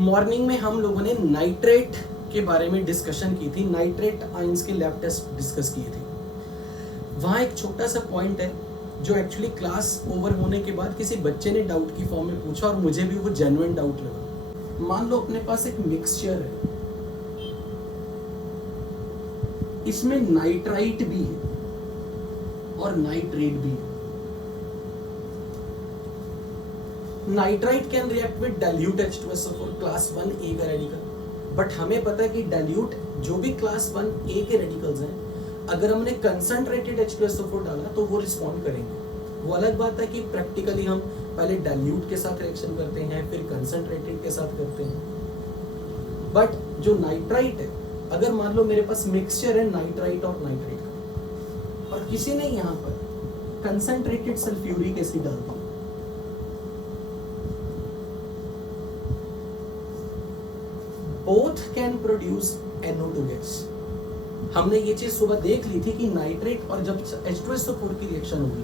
Morning में हम लोगों ने नाइट्रेट के बारे में डिस्कशन की थी, नाइट्रेट आयंस के लैब टेस्ट डिस्कस किए थे। वहाँ एक छोटा सा पॉइंट है जो एक्चुअली क्लास ओवर होने के बाद किसी बच्चे ने डाउट की फॉर्म में पूछा और मुझे भी वो जेन्युइन डाउट लगा। मान लो अपने पास एक मिक्सचर है, इसमें नाइट्राइट भी है और नाइट्रेट भी है। Nitrite can react with dilute H2SO4 class 1A का रेडिकल, बट हमें पता है कि डाइल्यूट जो भी क्लास 1A के रेडिकल्स हैं, अगर हमने कंसंट्रेटेड H2SO4 डाला तो वो रिस्पॉन्ड करेंगे। वो अलग बात है कि प्रैक्टिकली हम पहले डाइल्यूट के साथ रिएक्शन करते हैं, फिर कंसंट्रेटेड के साथ करते हैं। बट जो नाइट्राइट है, अगर मान लो मेरे पास मिक्सचर है नाइट्राइट और नाइट्रेट का, और किसी ने यहाँ पर कंसंट्रेटेड सल्फ्यूरिक एसिड डाल दिया, both can produce NO2 gas. हमने ये चीज सुबह देख ली थी कि नाइट्रेट और जब H2SO4 की रिएक्शन होगी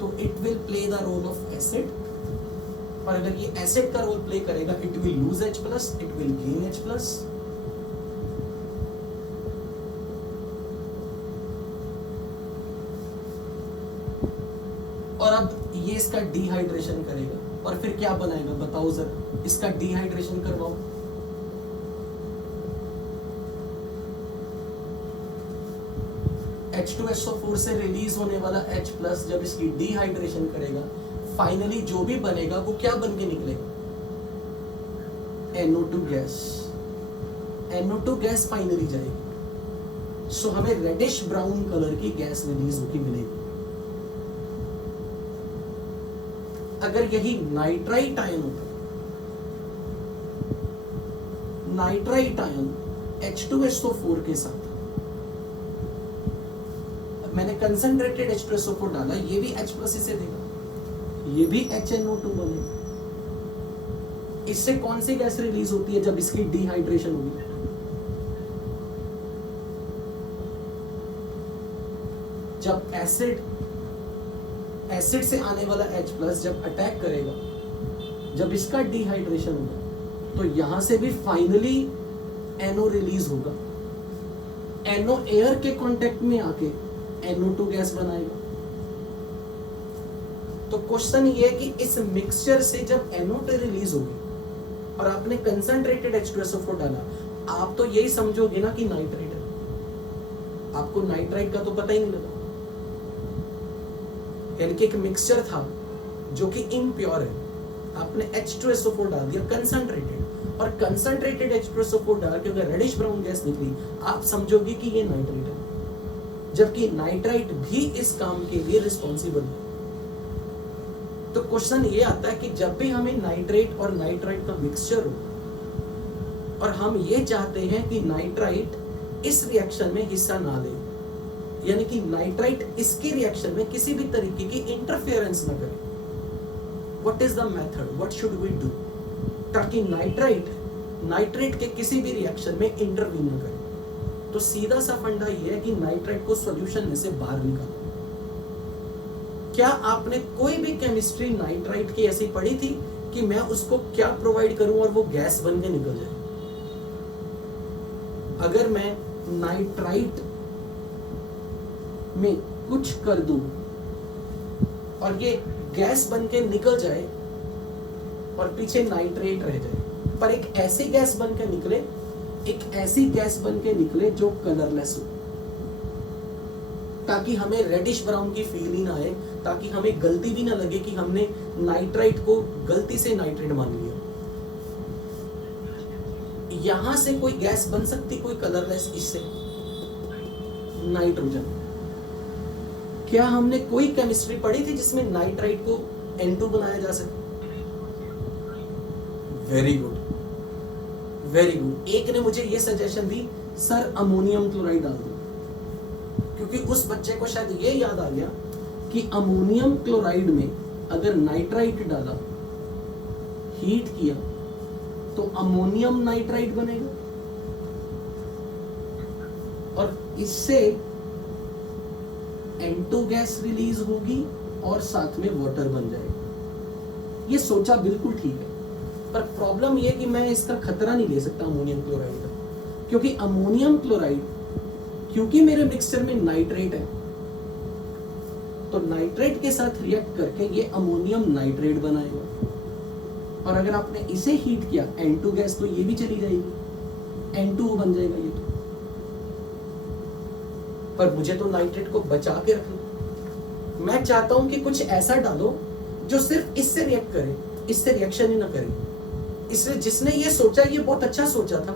तो it will play the role of acid, और अगर ये एसिड का रोल प्ले करेगा it will lose H+, it will gain H+। और अब ये इसका डिहाइड्रेशन करेगा और फिर क्या बनाएगा बताओ जरा, इसका डिहाइड्रेशन करवाओ। H2SO4 से रिलीज होने वाला H+ जब इसकी डिहाइड्रेशन करेगा, फाइनली जो भी बनेगा वो क्या बन के निकलेगा? NO2 gas. NO2 gas finally जाएगी, सो हमें रेडिश ब्राउन कलर की गैस रिलीज होकर मिलेगी। अगर यही नाइट्राइट आयन होता, नाइट्राइट आयन H2SO4 के साथ, मैंने कंसंट्रेटेड H2SO4 डाला, ये भी H+ इसे देगा, ये भी HNO2 बनेगा। इससे कौन सी गैस रिलीज होती है जब इसकी डिहाइड्रेशन होगी? जब एसिड से आने वाला H+ जब अटैक करेगा, जब इसका डिहाइड्रेशन होगा, तो यहां से भी फाइनली NO रिलीज होगा। NO एयर के कांटेक्ट में आके NO2 गैस बनाएगा। तो क्वेश्चन ये है कि इस मिक्सचर से जब NO2 रिलीज होगी और आपने कंसंट्रेटेड H2SO4 डाला, आप तो यही समझोगे ना कि नाइट्रेट है, आपको नाइट्राइट का तो पता ही नहीं लगा। यानी कि एक मिक्सचर था जो कि इम्प्योर है, आपने H2SO4 डाल दिया कंसंट्रेटेड, और कंसंट्रेटेड H2SO4 डाल के अगर रेडिश ब्राउन गैस निकली, आप समझोगे कि ये नाइट्रेट है, जबकि नाइट्राइट भी इस काम के लिए रिस्पॉन्सिबल है। तो क्वेश्चन ये आता है कि जब भी हमें नाइट्रेट और नाइट्राइट का मिक्सचर हो और हम ये चाहते हैं कि नाइट्राइट इस रिएक्शन में हिस्सा ना ले, यानी कि नाइट्राइट इसकी रिएक्शन में किसी भी तरीके की इंटरफेरेंस न करे, what is the method, what should we do, ताकि नाइट्रेट के किसी भी रिएक्शन में इंटरवीन न करे? तो सीधा सा फंडा ये है कि नाइट्राइट को सॉल्यूशन में से बाहर निकालो। क्या आपने कोई भी केमिस्ट्री नाइट्राइट की ऐसी पढ़ी थी कि मैं उसको क्या प्रोवाइड करूं और वो गैस बन के निकल जाए? अगर मैं नाइट्राइट में कुछ कर दूं और ये गैस बन के निकल जाए और पीछे नाइट्रेट रह जाए, पर एक ऐसी गैस बन के निकले, एक ऐसी गैस बन के निकले जो कलरलेस हो, ताकि हमें रेडिश ब्राउन की फील ही ना आए, ताकि हमें गलती भी ना लगे कि हमने नाइट्राइट को गलती से नाइट्रेट मान लिया। यहां से कोई गैस बन सकती, कोई कलरलेस, इससे नाइट्रोजन। क्या हमने कोई केमिस्ट्री पढ़ी थी जिसमें नाइट्राइट को N2 बनाया जा सके? Very good, very good. एक ने मुझे ये सजेशन दी, सर अमोनियम क्लोराइड डाल दो, क्योंकि उस बच्चे को शायद ये याद आ गया कि अमोनियम क्लोराइड में अगर नाइट्राइट डाला, हीट किया, तो अमोनियम नाइट्राइट बनेगा और इससे N2 गैस रिलीज होगी और साथ में वाटर बन जाएगा। ये सोचा बिल्कुल ठीक है, पर प्रॉब्लम ये कि मैं इसका खतरा नहीं ले सकता अमोनियम क्लोराइड का, क्योंकि अमोनियम क्लोराइड, क्योंकि मेरे मिक्सचर में नाइट्रेट है, तो नाइट्रेट के साथ रिएक्ट करके ये अमोनियम नाइट्रेट बनाएगा, और अगर आपने इसे हीट किया N2 गैस, तो ये भी चली जाएगी, N2O बन जाएगा ये तो। पर मुझे तो नाइट्रेट को बचा के रखना। मैं चाहता हूं कि कुछ ऐसा डालो जो सिर्फ इससे रिएक्ट करे, इससे रिएक्शन ही ना करे। इसलिए जिसने ये सोचा ये बहुत अच्छा सोचा था,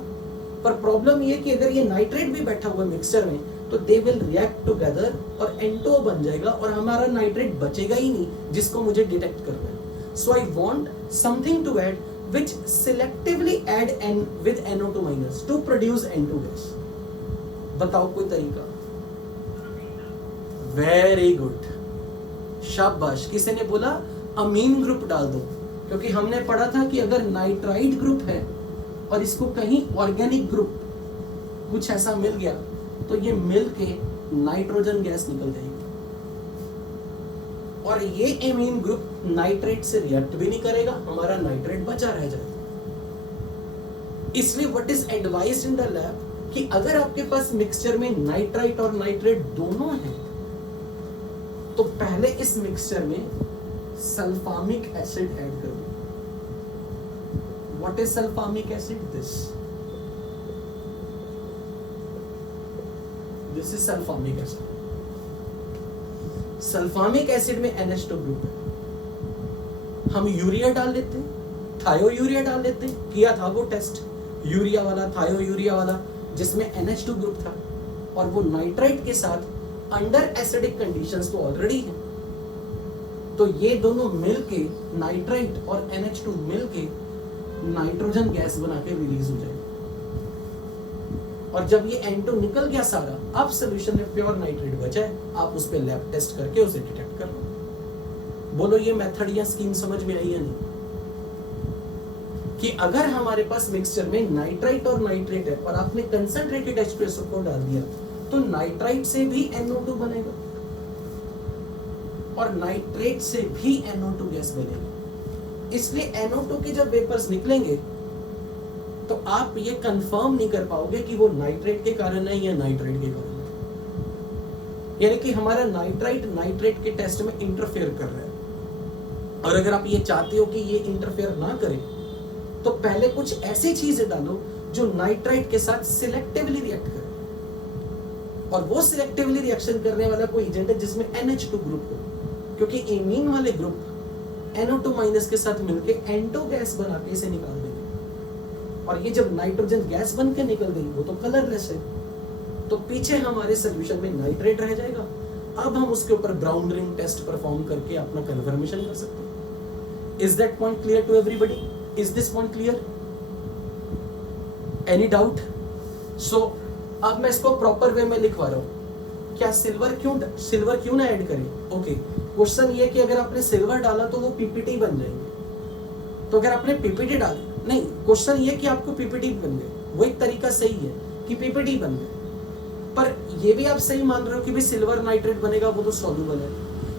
पर प्रॉब्लम ये कि अगर ये नाइट्रेट भी बैठा हुआ मिक्सचर में, तो दे विल रिएक्ट टुगेदर और N2O बन जाएगा, और हमारा नाइट्रेट बचेगा ही नहीं जिसको मुझे डिटेक्ट करना है। So I want something to add which selectively add N with NO2 minus to produce N2 gas. बताओ कोई तरीका? वेरी गुड, शाबाश। किसी ने बोला अमीन ग्रुप डाल दो, क्योंकि हमने पढ़ा था कि अगर नाइट्राइड ग्रुप है और इसको कहीं ऑर्गेनिक ग्रुप कुछ ऐसा मिल गया, तो ये मिल के नाइट्रोजन गैस निकल जाएगी, और ये एमीन ग्रुप नाइट्रेट से रिएक्ट भी नहीं करेगा, हमारा नाइट्रेट बचा रह जाएगा। इसलिए what is advised in the lab कि अगर आपके पास मिक्सचर में नाइट्राइट और नाइट्रेट दोनों हैं, तो पहले इस मिक्सचर में सल्फामिक एसिड ऐड कर दो। What is sulphamic acid? This is sulphamic acid. Sulphamic acid में NH2 ग्रुप है। हम यूरिया डाल देते हैं, थायो यूरिया डाल देते हैं, किया था वो टेस्ट यूरिया वाला, थायो यूरिया वाला, जिसमें NH2 ग्रुप था, और वो नाइट्राइट के साथ अंडर एसिडिक कंडीशंस तो ऑलरेडी हैं, तो ये दोनों मिलके, नाइट्राइट और NH2 मिलके नाइट्रोजन गैस बना के रिलीज हो जाएगी। और जब ये N2 निकल गया सारा, अब सोल्यूशन में प्योर नाइट्रेट बचा है, आप उस पे लैब टेस्ट करके उसे डिटेक्ट कर लो। बोलो ये मेथड या स्कीम समझ में आई या नहीं? कि अगर हमारे पास मिक्सचर में नाइट्राइट और नाइट्रेट है और आपने कंसंट्रेटेड H2SO4 डाल दिया, तो नाइट्राइट से भी NO2 बनेगा और नाइट्रेट से भी NO2 गैस बनेगी। इसलिए NO2 के जब वेपर्स निकलेंगे, तो आप ये कंफर्म नहीं कर पाओगे कि वो नाइट्रेट के कारण है या नाइट्रेट के कारण है। यानी कि हमारा नाइट्राइट नाइट्रेट के टेस्ट में इंटरफेयर कर रहा है, और अगर आप ये चाहते हो कि ये इंटरफेयर ना करे, तो पहले कुछ ऐसी चीजें डालो जो नाइट्राइट के साथ सिलेक्टिवली रिएक्ट करे, और वो सिलेक्टिवली रिएक्शन करने वाला कोई एजेंट है जिसमें NH2 ग्रुप हो, क्योंकि एमीन वाले ग्रुप NO2 माइनस के साथ मिलके N2 गैस बना के इसे निकाल देंगे, और ये जब नाइट्रोजन गैस बन के निकल गई, वो तो कलरलेस है, तो पीछे हमारे सोल्यूशन में नाइट्रेट रह जाएगा। अब हम उसके ऊपर ब्राउन रिंग टेस्ट परफॉर्म करके अपना कन्फर्मेशन कर सकते हैं। Is that point clear to everybody? Is this point clear? Any doubt? So अब मैं इसको प्रॉपर वे में लिखवा रहा हूं। क्या सिल्वर क्यों ना ऐड करें? ओके, क्वेश्चन ये कि अगर आपने सिल्वर डाला तो वो पीपीटी बन जाएंगे, तो अगर आपने पीपीटी डाली, नहीं, क्वेश्चन ये कि आपको पीपीटी बन गए, वो एक तरीका सही है कि पीपीटी बन गए, पर ये भी आप सही मान रहे हो कि भी सिल्वर नाइट्रेट बनेगा, वो तो सॉल्युबल है,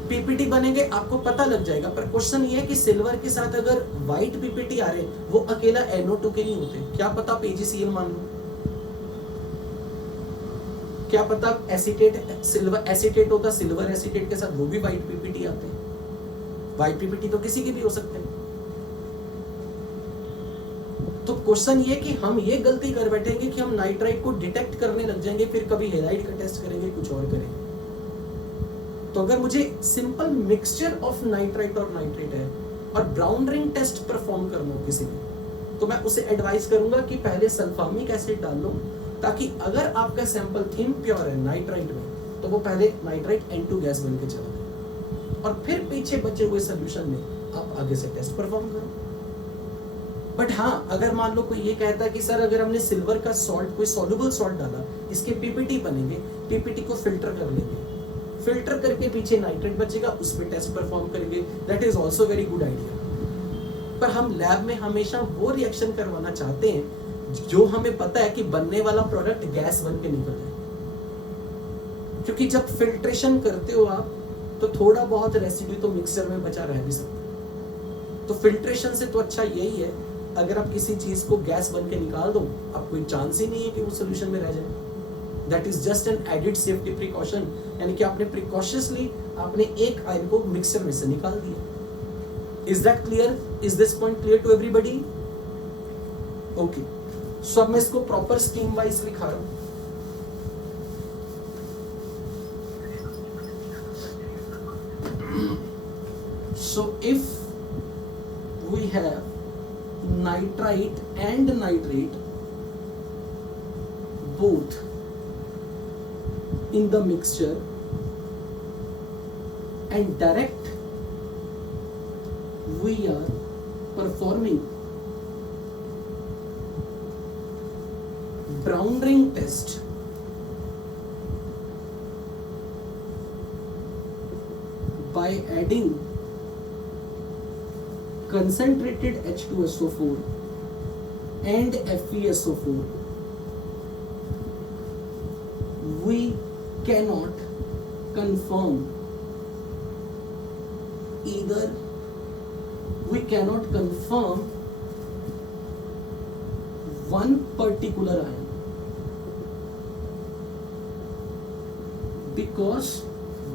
पीपीटी बनेंगे, आपको पता लग जाएगा। पर क्वेश्चन ये है कि सिल्वर के साथ अगर व्हाइट पीपीटी आ रहे, वो अकेला NO2 के नहीं होते, क्या पता आप AgCl मान लो, क्या पता एसीटेट, सिल्वर एसीटेट होता, सिल्वर एसीटेट के साथ वो भी व्हाइट पीपीटी आते हैं। व्हाइट पीपीटी तो किसी के भी हो सकते हैं। तो क्वेश्चन ये कि हम ये गलती कर बैठेंगे कि हम नाइट्राइट को डिटेक्ट करने लग जाएंगे, फिर कभी हेलाइड का टेस्ट करेंगे, कुछ और करेंगे। तो अगर मुझे सिंपल मिक्सचर ऑफ नाइट्राइट और नाइट्रेट है और ब्राउन रिंग टेस्ट परफॉर्म करना हो किसी में, तो मैं उसे एडवाइस करूंगा कि पहले सल्फामिक एसिड डाल लो, ताकि अगर आपका सैंपल थीन प्योर है नाइट्राइट में, तो वो पहले नाइट्राइट N2 गैस बन के चला जाए, और फिर पीछे बचे हुए सोल्यूशन में आप आगे से टेस्ट परफॉर्म करो। बट हाँ, अगर मान लो कोई ये कहता है कि सर अगर हमने सिल्वर का सॉल्ट, कोई सॉल्युबल सॉल्ट डाला, इसके पीपीटी बनेंगे, पीपीटी को फिल्टर कर लेंगे, फिल्टर करके पीछे नाइट्रेट बचेगा, उस पर टेस्ट परफॉर्म करेंगे, that is also very good idea. पर हम लैब में हमेशा वो रिएक्शन करवाना चाहते हैं जो हमें पता है कि बनने वाला प्रोडक्ट गैस बन के निकल जाए, क्योंकि जब फिल्ट्रेशन करते हो आप, तो थोड़ा बहुत रेसिड्यू तो मिक्सचर में बचा रह भी सकता है। तो फिल्ट्रेशन से तो अच्छा यही है, अगर आप किसी चीज को गैस बन के निकाल दो, अब कोई चांस ही नहीं है कि वो सोल्यूशन में रह जाए। That is just an added safety precaution, यानी कि आपने प्रिकॉशसली आपने एक आयन को मिक्सचर में से निकाल दिया। Is that clear? Is this point clear to everybody? Okay, so अब मैं इसको प्रॉपर स्कीम वाइज लिखा रहा हूं। So if we have nitrite and nitrate both in the mixture and direct we are performing brown ring test by adding concentrated H2SO4 and FeSO4, we cannot confirm one particular ion, because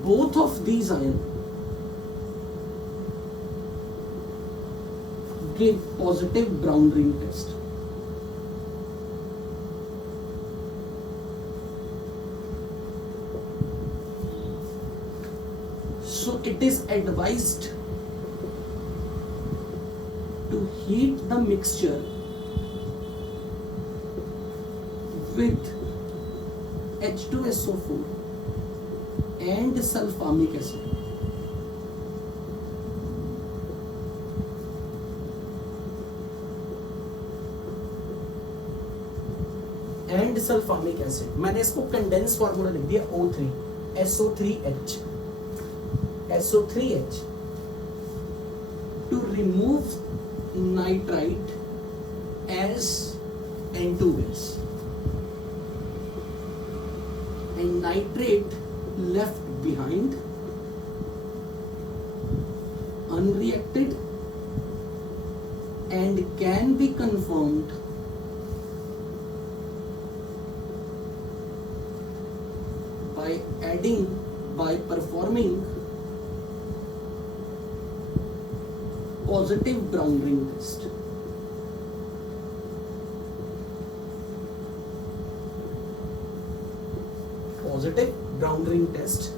both of these ions give positive brown ring test. So it is advised to heat the mixture with H2SO4 and sulfamic acid. And sulphamic acid, मैंने इसको condense formula लिख दिया O3 SO3H SO3H to remove nitrite as N2 gas and nitrate left behind unreacted and can be confirmed by performing positive brown ring test. Positive brown ring test.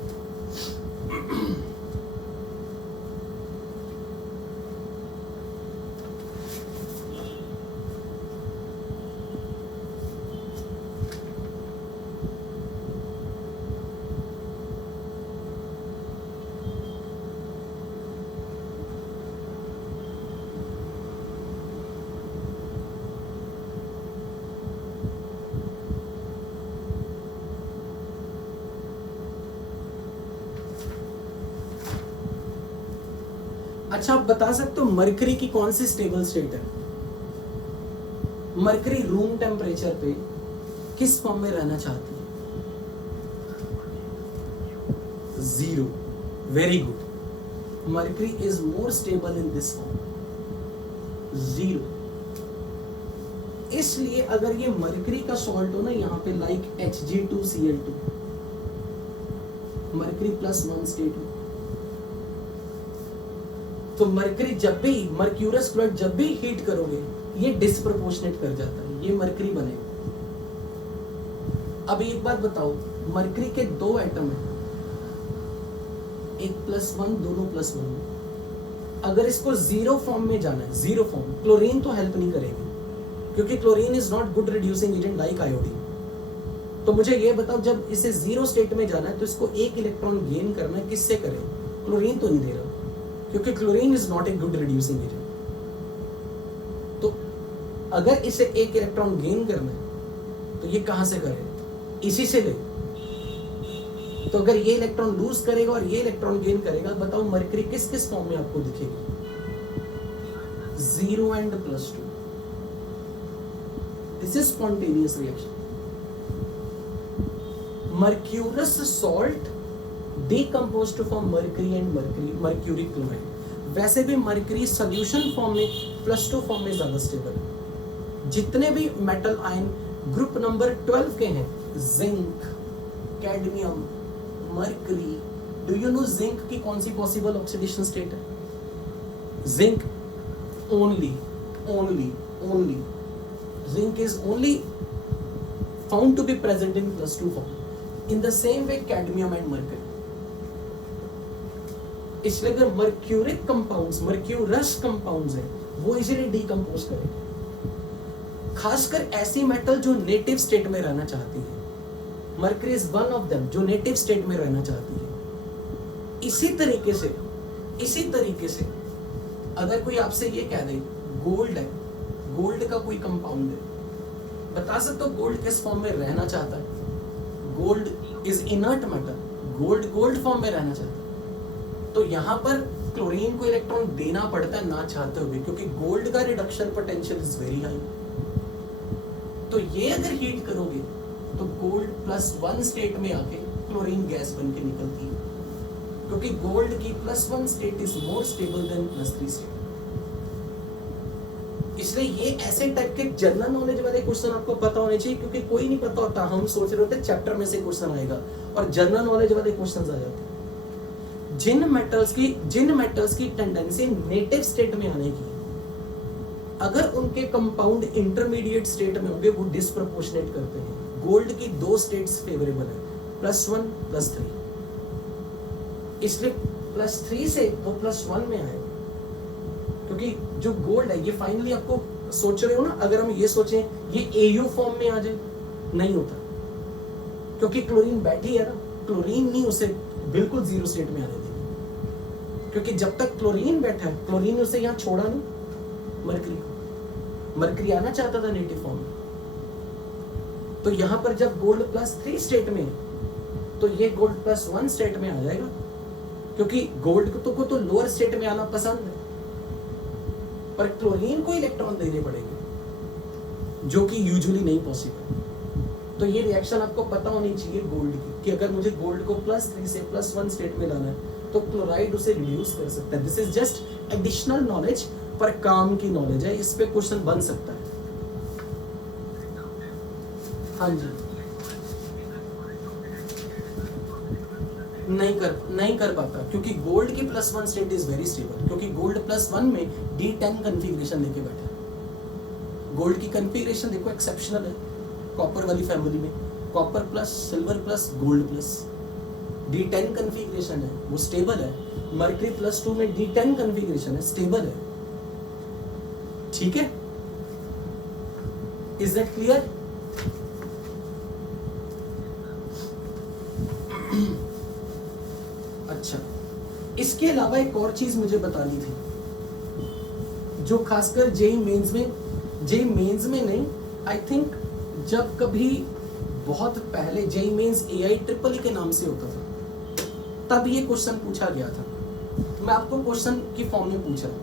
अच्छा, आप बता सकते हो mercury की कौन सी stable state है? Mercury room temperature पे किस फॉर्म में रहना चाहती है? Zero. Very good. Mercury is more stable in this form, zero. इसलिए अगर ये मरकरी का सॉल्ट हो ना यहाँ पे, लाइक Hg2Cl2, मरकरी +1 स्टेट में, तो मरकरी जब भी, मर्क्यूरस क्लोराइड जब भी हीट करोगे ये डिस्प्रोपोर्शनेट कर जाता है, ये मरकरी बनेगा। अब एक बात बताओ, मरकरी के दो एटम है, एक +1, दोनों +1। अगर इसको जीरो फॉर्म में जाना है, जीरो फॉर्म, क्लोरीन तो हेल्प नहीं करेगी क्योंकि chlorine is not good reducing agent like iodine. तो मुझे ये बताओ, जब इसे जीरो स्टेट में जाना है तो इसको एक इलेक्ट्रॉन गेन करना है, किससे करें? क्लोरीन तो नहीं दे रहा क्योंकि chlorine is not a good reducing agent. तो अगर इसे एक इलेक्ट्रॉन गेन करना है तो ये कहां से करें? इसी से ले। तो अगर ये इलेक्ट्रॉन लूज करेगा और ये इलेक्ट्रॉन गेन करेगा, बताओ मरकरी किस किस फॉर्म में आपको दिखेगी? 0 and +2। This is spontaneous reaction. Mercurous salt decompose to form mercury and mercury chloride. वैसे भी मर्करी सोल्यूशन फॉर्म में +2 फॉर्म में ज्यादा स्टेबल है। जितने भी मेटल आयन ग्रुप नंबर 12 के हैं, zinc, cadmium, mercury, do you know zinc की कौन सी पॉसिबल ऑक्सीडेशन स्टेट है? Zinc only zinc is only found to be present in +2 form. In the same way cadmium and mercury. इसलिए अगर mercuric compounds, mercurous compounds है, वो easily decompose करेंगे। खासकर ऐसी मेटल जो नेटिव स्टेट में रहना चाहती है। Mercury is one of them जो नेटिव स्टेट में रहना चाहती है। इसी तरीके से अगर कोई आपसे ये कह दे गोल्ड है, गोल्ड का कोई कंपाउंड है, बता सकते हो गोल्ड किस फॉर्म में रहना चाहता है? Gold is inert metal, gold form में रहना चाहता है। तो यहाँ पर क्लोरीन को इलेक्ट्रॉन देना पड़ता है ना चाहते हुए, क्योंकि गोल्ड का reduction potential is very high. तो ये अगर हीट करोगे तो गोल्ड +1 स्टेट में आके क्लोरीन गैस बन के निकलती है, क्योंकि गोल्ड की +1 state is more stable then +3 state. इसलिए ये ऐसे टाइप के जनरल नॉलेज वाले क्वेश्चन आपको पता होने चाहिए, क्योंकि कोई नहीं पता होता। हम सोच रहे होते चैप्टर में से क्वेश्चन आएगा और जनरल नॉलेज वाले क्वेश्चन आ जाते हैं। जिन मेटल्स की टेंडेंसी नेटिव स्टेट में आने की, अगर उनके कंपाउंड इंटरमीडिएट स्टेट में होंगे, वो डिस्प्रोपोर्शनेट करते हैं। गोल्ड की 2 स्टेट्स फेवरेबल है, +1 +3। इसलिए +3 से वो +1 में आए, क्योंकि जो गोल्ड है ये फाइनली आपको सोच रहे हो ना, अगर हम ये सोचें ये AU फॉर्म में आ जाए, नहीं होता, क्योंकि क्लोरीन बैठी है ना, क्लोरीन नहीं उसे बिल्कुल 0 स्टेट में आने देगी, क्योंकि जब तक क्लोरीन बैठा है, क्लोरीन उसे यहाँ छोड़ा नहीं मर्करी को। मर्करी आना चाहता था नेटिव फॉर्म में। तो यहाँ पर जब गोल्ड +3 स्टेट में है, तो ये गोल्ड +1 स्टेट में आ जाएगा, क्योंकि गोल्ड को तो लोअर स्टेट में आना पसंद है, पर क्लोरीन को इलेक्ट्रॉन देने पड़ेंगे, जो कि यूजुअली नहीं पॉसिबल। तो ये रिएक्शन आपको पता होनी चाहिए गोल्ड की, कि अगर मुझे गोल्ड को +3 से +1 स्टेट में लाना है, तो क्लोराइड उसे रिड्यूस कर सकता है। This is just additional knowledge, पर काम की नॉलेज है, इस पे क्वेश्चन बन सकता है। हाँ जी, नहीं कर पाता, क्योंकि गोल्ड की +1 स्टेट इज वेरी स्टेबल, क्योंकि गोल्ड +1 में D10 कन्फिग्रेशन लेके बैठा है। गोल्ड की कन्फिग्रेशन देखो एक्सेप्शनल है, कॉपर वाली फैमिली में copper plus silver plus gold plus D10 configuration है, वो स्टेबल है। मर्करी +2 में D10 कन्फिग्रेशन है, स्टेबल है। ठीक है, इज दैट क्लियर? अच्छा, इसके अलावा एक और चीज मुझे बतानी थी, जो खासकर जेई मेंस में नहीं, आई थिंक जब कभी बहुत पहले जेई मेंस AI-EEE के नाम से होता था, तब ये क्वेश्चन पूछा गया था। मैं आपको क्वेश्चन की फॉर्म में पूछ रहा हूं,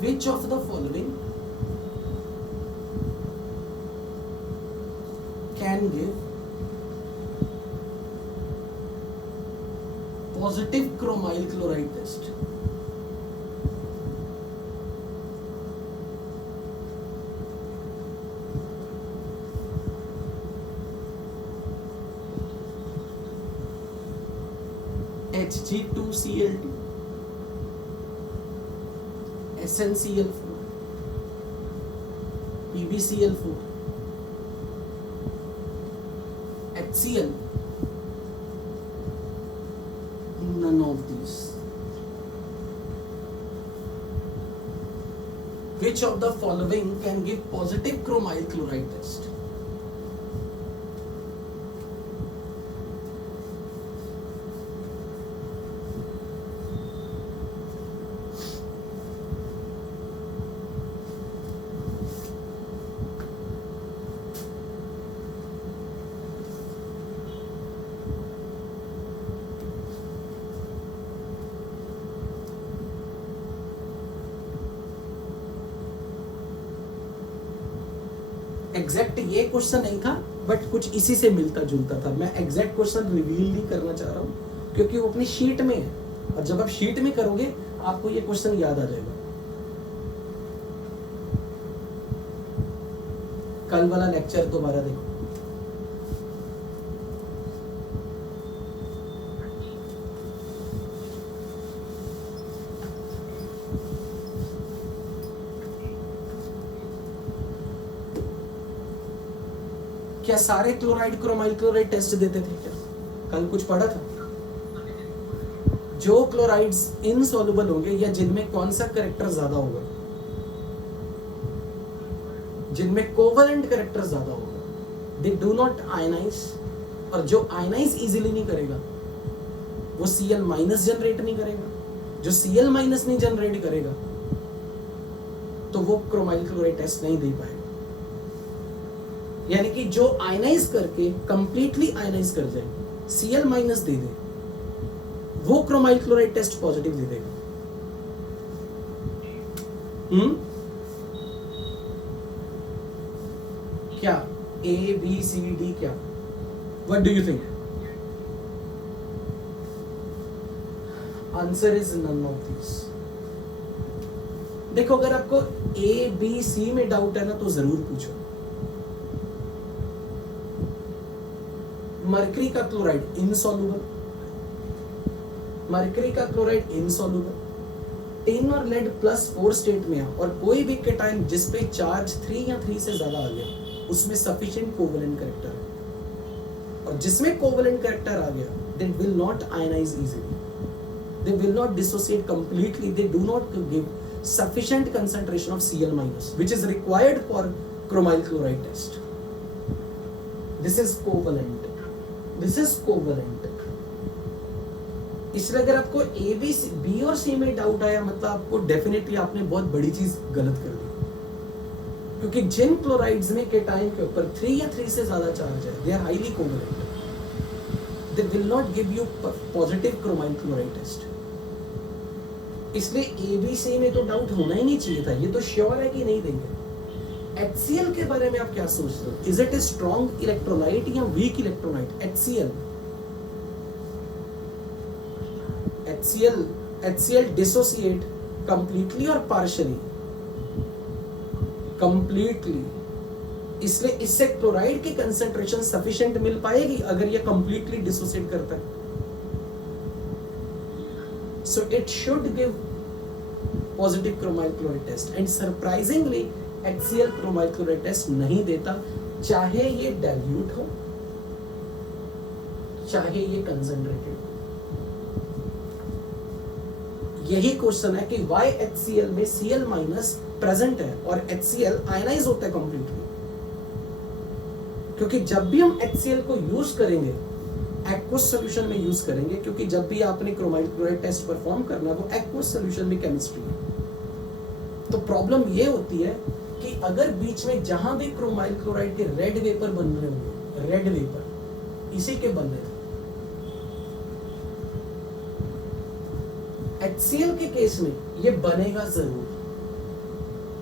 which of the following can give positive chromyl chloride test? Hg2Cl2, SnCl4, PbCl4, HCl. None of these. Which of the following can give positive chromyl chloride test? Exact ये क्वेश्चन नहीं था, but कुछ इसी से मिलता जुलता था। मैं एग्जैक्ट क्वेश्चन रिवील नहीं करना चाह रहा हूँ क्योंकि वो अपनी शीट में है, और जब आप शीट में करोगे आपको ये क्वेश्चन याद आ जाएगा। कल वाला लेक्चर दोबारा देखो। क्या सारे क्लोराइड क्रोमाइल क्लोराइड टेस्ट देते थे क्या? कल कुछ पढ़ा था? जो क्लोराइड्स इनसॉल्युबल होंगे या जिनमें कौन सा कैरेक्टर ज्यादा होगा? जिनमें कोवलेंट कैरेक्टर ज्यादा होगा, दे डू नॉट आयनाइज। और जो आयनाइज इजीली नहीं करेगा वो Cl माइनस जनरेट नहीं करेगा। जो Cl माइनस नहीं जनरेट करेगा तो वो क्रोमाइल क्लोराइड टेस्ट नहीं दे पाएगा। यानी कि जो आयनाइज करके कंप्लीटली आयनाइज कर जाए, Cl माइनस दे दे, वो क्रोमाइल क्लोराइड टेस्ट पॉजिटिव दे देगा। क्या A B C D क्या? What do you think? Answer is none of these. देखो, अगर आपको A B C में डाउट है ना तो जरूर पूछो। मरकरी का क्लोराइड इनसॉल्युबल, मरकरी का क्लोराइड इनसॉल्युबल, टिन और लेड +4 स्टेट में है, और कोई भी केटायन जिसपे चार्ज 3 या 3 से ज्यादा आ गया उसमें सफिशिएंट कोवेलेंट कैरेक्टर है। और जिसमें कोवेलेंट कैरेक्टर आ गया, they will not ionise easily, they will not dissociate completely, they do not give sufficient concentration of Cl minus which is required for chromyl chloride test. This is covalent, this is covalent. इसलिए अगर आपको A, B और C में doubt आया मतलब आपको definitely आपने बहुत बड़ी चीज गलत कर दी, क्योंकि जिन क्लोराइड्स में केटायन के ऊपर 3 या 3 से ज्यादा चार्ज है, they are highly covalent, they will not give you positive chromyl chloride test. इसलिए ABC में तो डाउट होना ही नहीं चाहिए था, ये तो श्योर है कि नहीं देंगे। HCl के बारे में आप क्या सोचते हो? Is it a strong electrolyte या weak electrolyte? HCl dissociate completely और पार्शियली? कंप्लीटली। इसलिए इससे क्लोराइड की कंसेंट्रेशन सफिशिएंट मिल पाएगी अगर ये कंप्लीटली डिसोसिएट करता है। So it should give positive chromyl chloride test, and surprisingly HCl chromyl chloride test नहीं देता, चाहे ये dilute हो चाहे ये concentrated हो। यही क्वेश्चन है कि why HCl में Cl माइनस प्रेजेंट है और HCl आयनाइज होता है कंप्लीटली। क्योंकि जब भी हम HCl को यूज करेंगे एक्वस सॉल्यूशन में यूज करेंगे, क्योंकि जब भी आपने क्रोमाइल क्लोराइड टेस्ट परफॉर्म करना वो एक्वस सॉल्यूशन में केमिस्ट्री है। तो प्रॉब्लम ये होती है कि अगर बीच में जहां भी क्रोमाइल क्लोराइड के रेड वेपर बन रहे होंगे, रेड वेपर इसी के बन रहे थे, HCl के केस में ये बनेगा जरूर,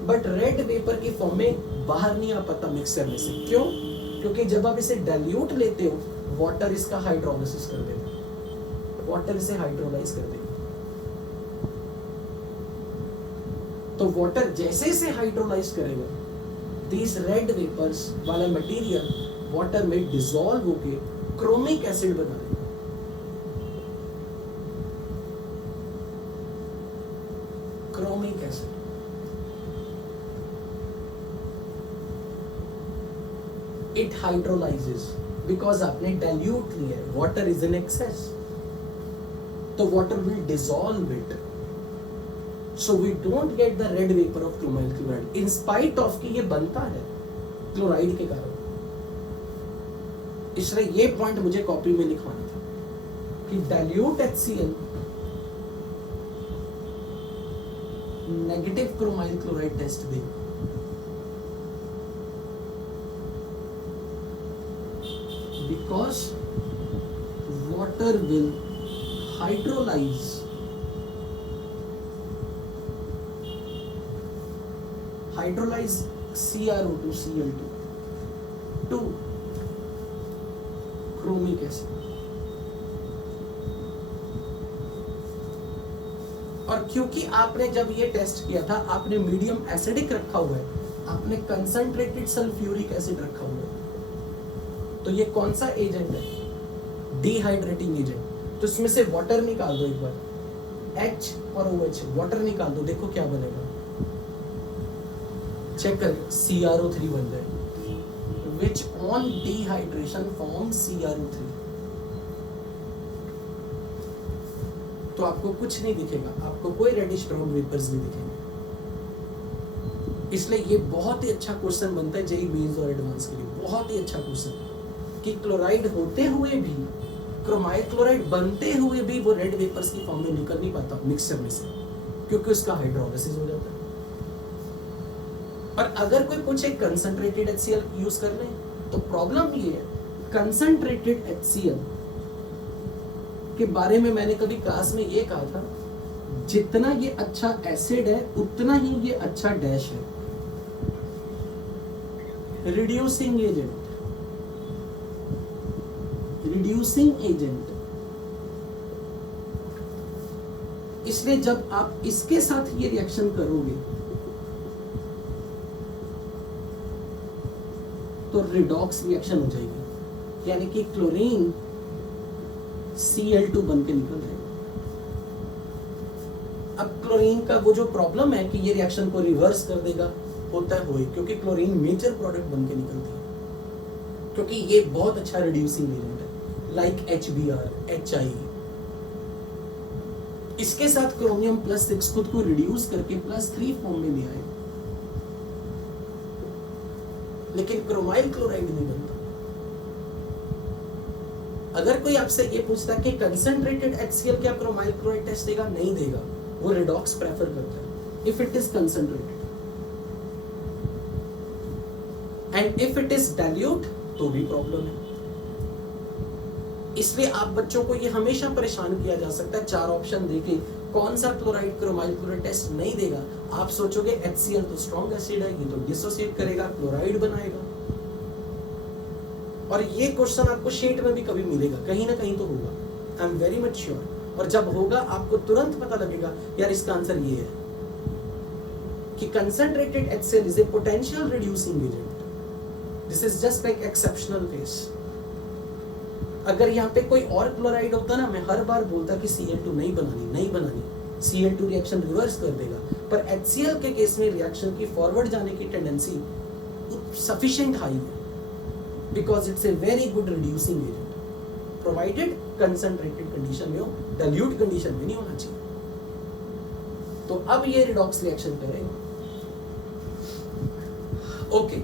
बट रेड वेपर की फॉर्म में बाहर नहीं आ पाता मिक्सचर में से। क्यों? क्योंकि जब आप इसे डाइल्यूट लेते हो, वाटर इसका हाइड्रोलाइसिस कर देगा, वाटर इसे हाइड्रोलाइज कर देगा। तो वाटर जैसे इसे हाइड्रोलाइज करेगा, दिस रेड वेपर्स वाला मटेरियल वाटर में डिसॉल्व होके क्रोमिक एसिड बना देगा। Chromic acid it hydrolyzes because आपने dilute लिया है, water is in excess, तो water will dissolve it, so we don't get the red vapor of chromyl chloride in spite of कि ये बनता है क्लोराइड के कारण। इसलिए ये पॉइंट मुझे कॉपी में लिखवाना था कि dilute HCl negative chromyl chloride test देगा, because water will hydrolyze CrO2 Cl2 to घूमी कैसे। और क्योंकि आपने जब ये टेस्ट किया था आपने मीडियम एसिडिक रखा हुआ है, आपने कंसंट्रेटेड सल्फ्यूरिक एसिड रखा हुआ है, तो ये कौन सा एजेंट है? Dehydrating agent. तो इसमें से वाटर निकाल दो एक बार, H और OH, वाटर निकाल दो, देखो क्या बनेगा, चेक कर, CrO3 बन जाए, which on dehydration forms CrO3। तो आपको कुछ नहीं दिखेगा, आपको कोई रेडिश ब्राउन वेपर्स नहीं दिखेंगे। इसलिए ये बहुत ही अच्छा क्वेश्चन बनता है जेई मेंस और एडवांस के लिए, बहुत ही अच्छा क्वेश्चन कि क्लोराइड होते हुए भी, क्रोमाइल क्लोराइड बनते हुए भी वो रेड वेपर्स की फॉर्म में निकल नहीं पाता मिक्सचर में से, क्योंकि उसका हाइड्रोलिसिस हो जाता है। पर अगर कोई पूछे कंसंट्रेटेड HCl यूज कर लें, तो प्रॉब्लम ये है, कंसंट्रेटेड HCl के बारे में मैंने कभी क्लास में ये कहा था, जितना ये अच्छा एसिड है उतना ही ये अच्छा डैश है, रिड्यूसिंग एजेंट, रिड्यूसिंग एजेंट। इसलिए जब आप इसके साथ ये रिएक्शन करोगे तो रिडॉक्स रिएक्शन हो जाएगी, यानी कि क्लोरीन Cl2 बन के निकल जाएगा। अब क्लोरीन का वो जो प्रॉब्लम है कि ये रिएक्शन को रिवर्स कर देगा, होता है वही, क्योंकि क्लोरीन मेजर प्रोडक्ट बन के निकलती है, क्योंकि ये बहुत अच्छा रिड्यूसिंग एजेंट है, लाइक HBr, HI। इसके साथ क्रोमियम +6 खुद को रिड्यूस करके +3 फॉर्म में ले आए, लेकिन क्रोमाइल क्लोराइड नहीं बनता। अगर कोई आपसे ये पूछता है कि कंसंट्रेटेड HCl क्या क्रोमाइल क्लोराइड टेस्ट देगा, नहीं देगा, वो रिडॉक्स प्रेफर करता है if it is concentrated, and if it is dilute तो भी प्रॉब्लम है। इसलिए आप बच्चों को ये हमेशा परेशान किया जा सकता है 4 ऑप्शन देके, कौन सा क्लोराइड क्रोमाइल क्लोराइड टेस्ट नहीं देगा। आप सोचोगे HCl तो स्ट्रॉन्ग एसिड है, ये तो डिसोसिएट करेगा, क्लोराइड बनाएगा। और ये क्वेश्चन आपको शीट में भी कभी मिलेगा, कहीं ना कहीं तो होगा, I am very much sure. और जब होगा आपको तुरंत पता लगेगा यार इसका आंसर ये है कि concentrated HCl is a potential reducing agent, this is just like exceptional case. अगर यहाँ पे कोई और क्लोराइड होता ना, मैं हर बार बोलता कि Cl2 नहीं बनानी, Cl2 रिएक्शन रिवर्स कर देगा। पर HCl के केस में रिएक्शन की फॉरवर्ड जाने की टेंडेंसी सफिशिएंट हाई है, because it's a very good reducing agent, provided concentrated condition में हो, dilute condition में नहीं होना चाहिए। तो अब ये redox reaction करेगा। ओके,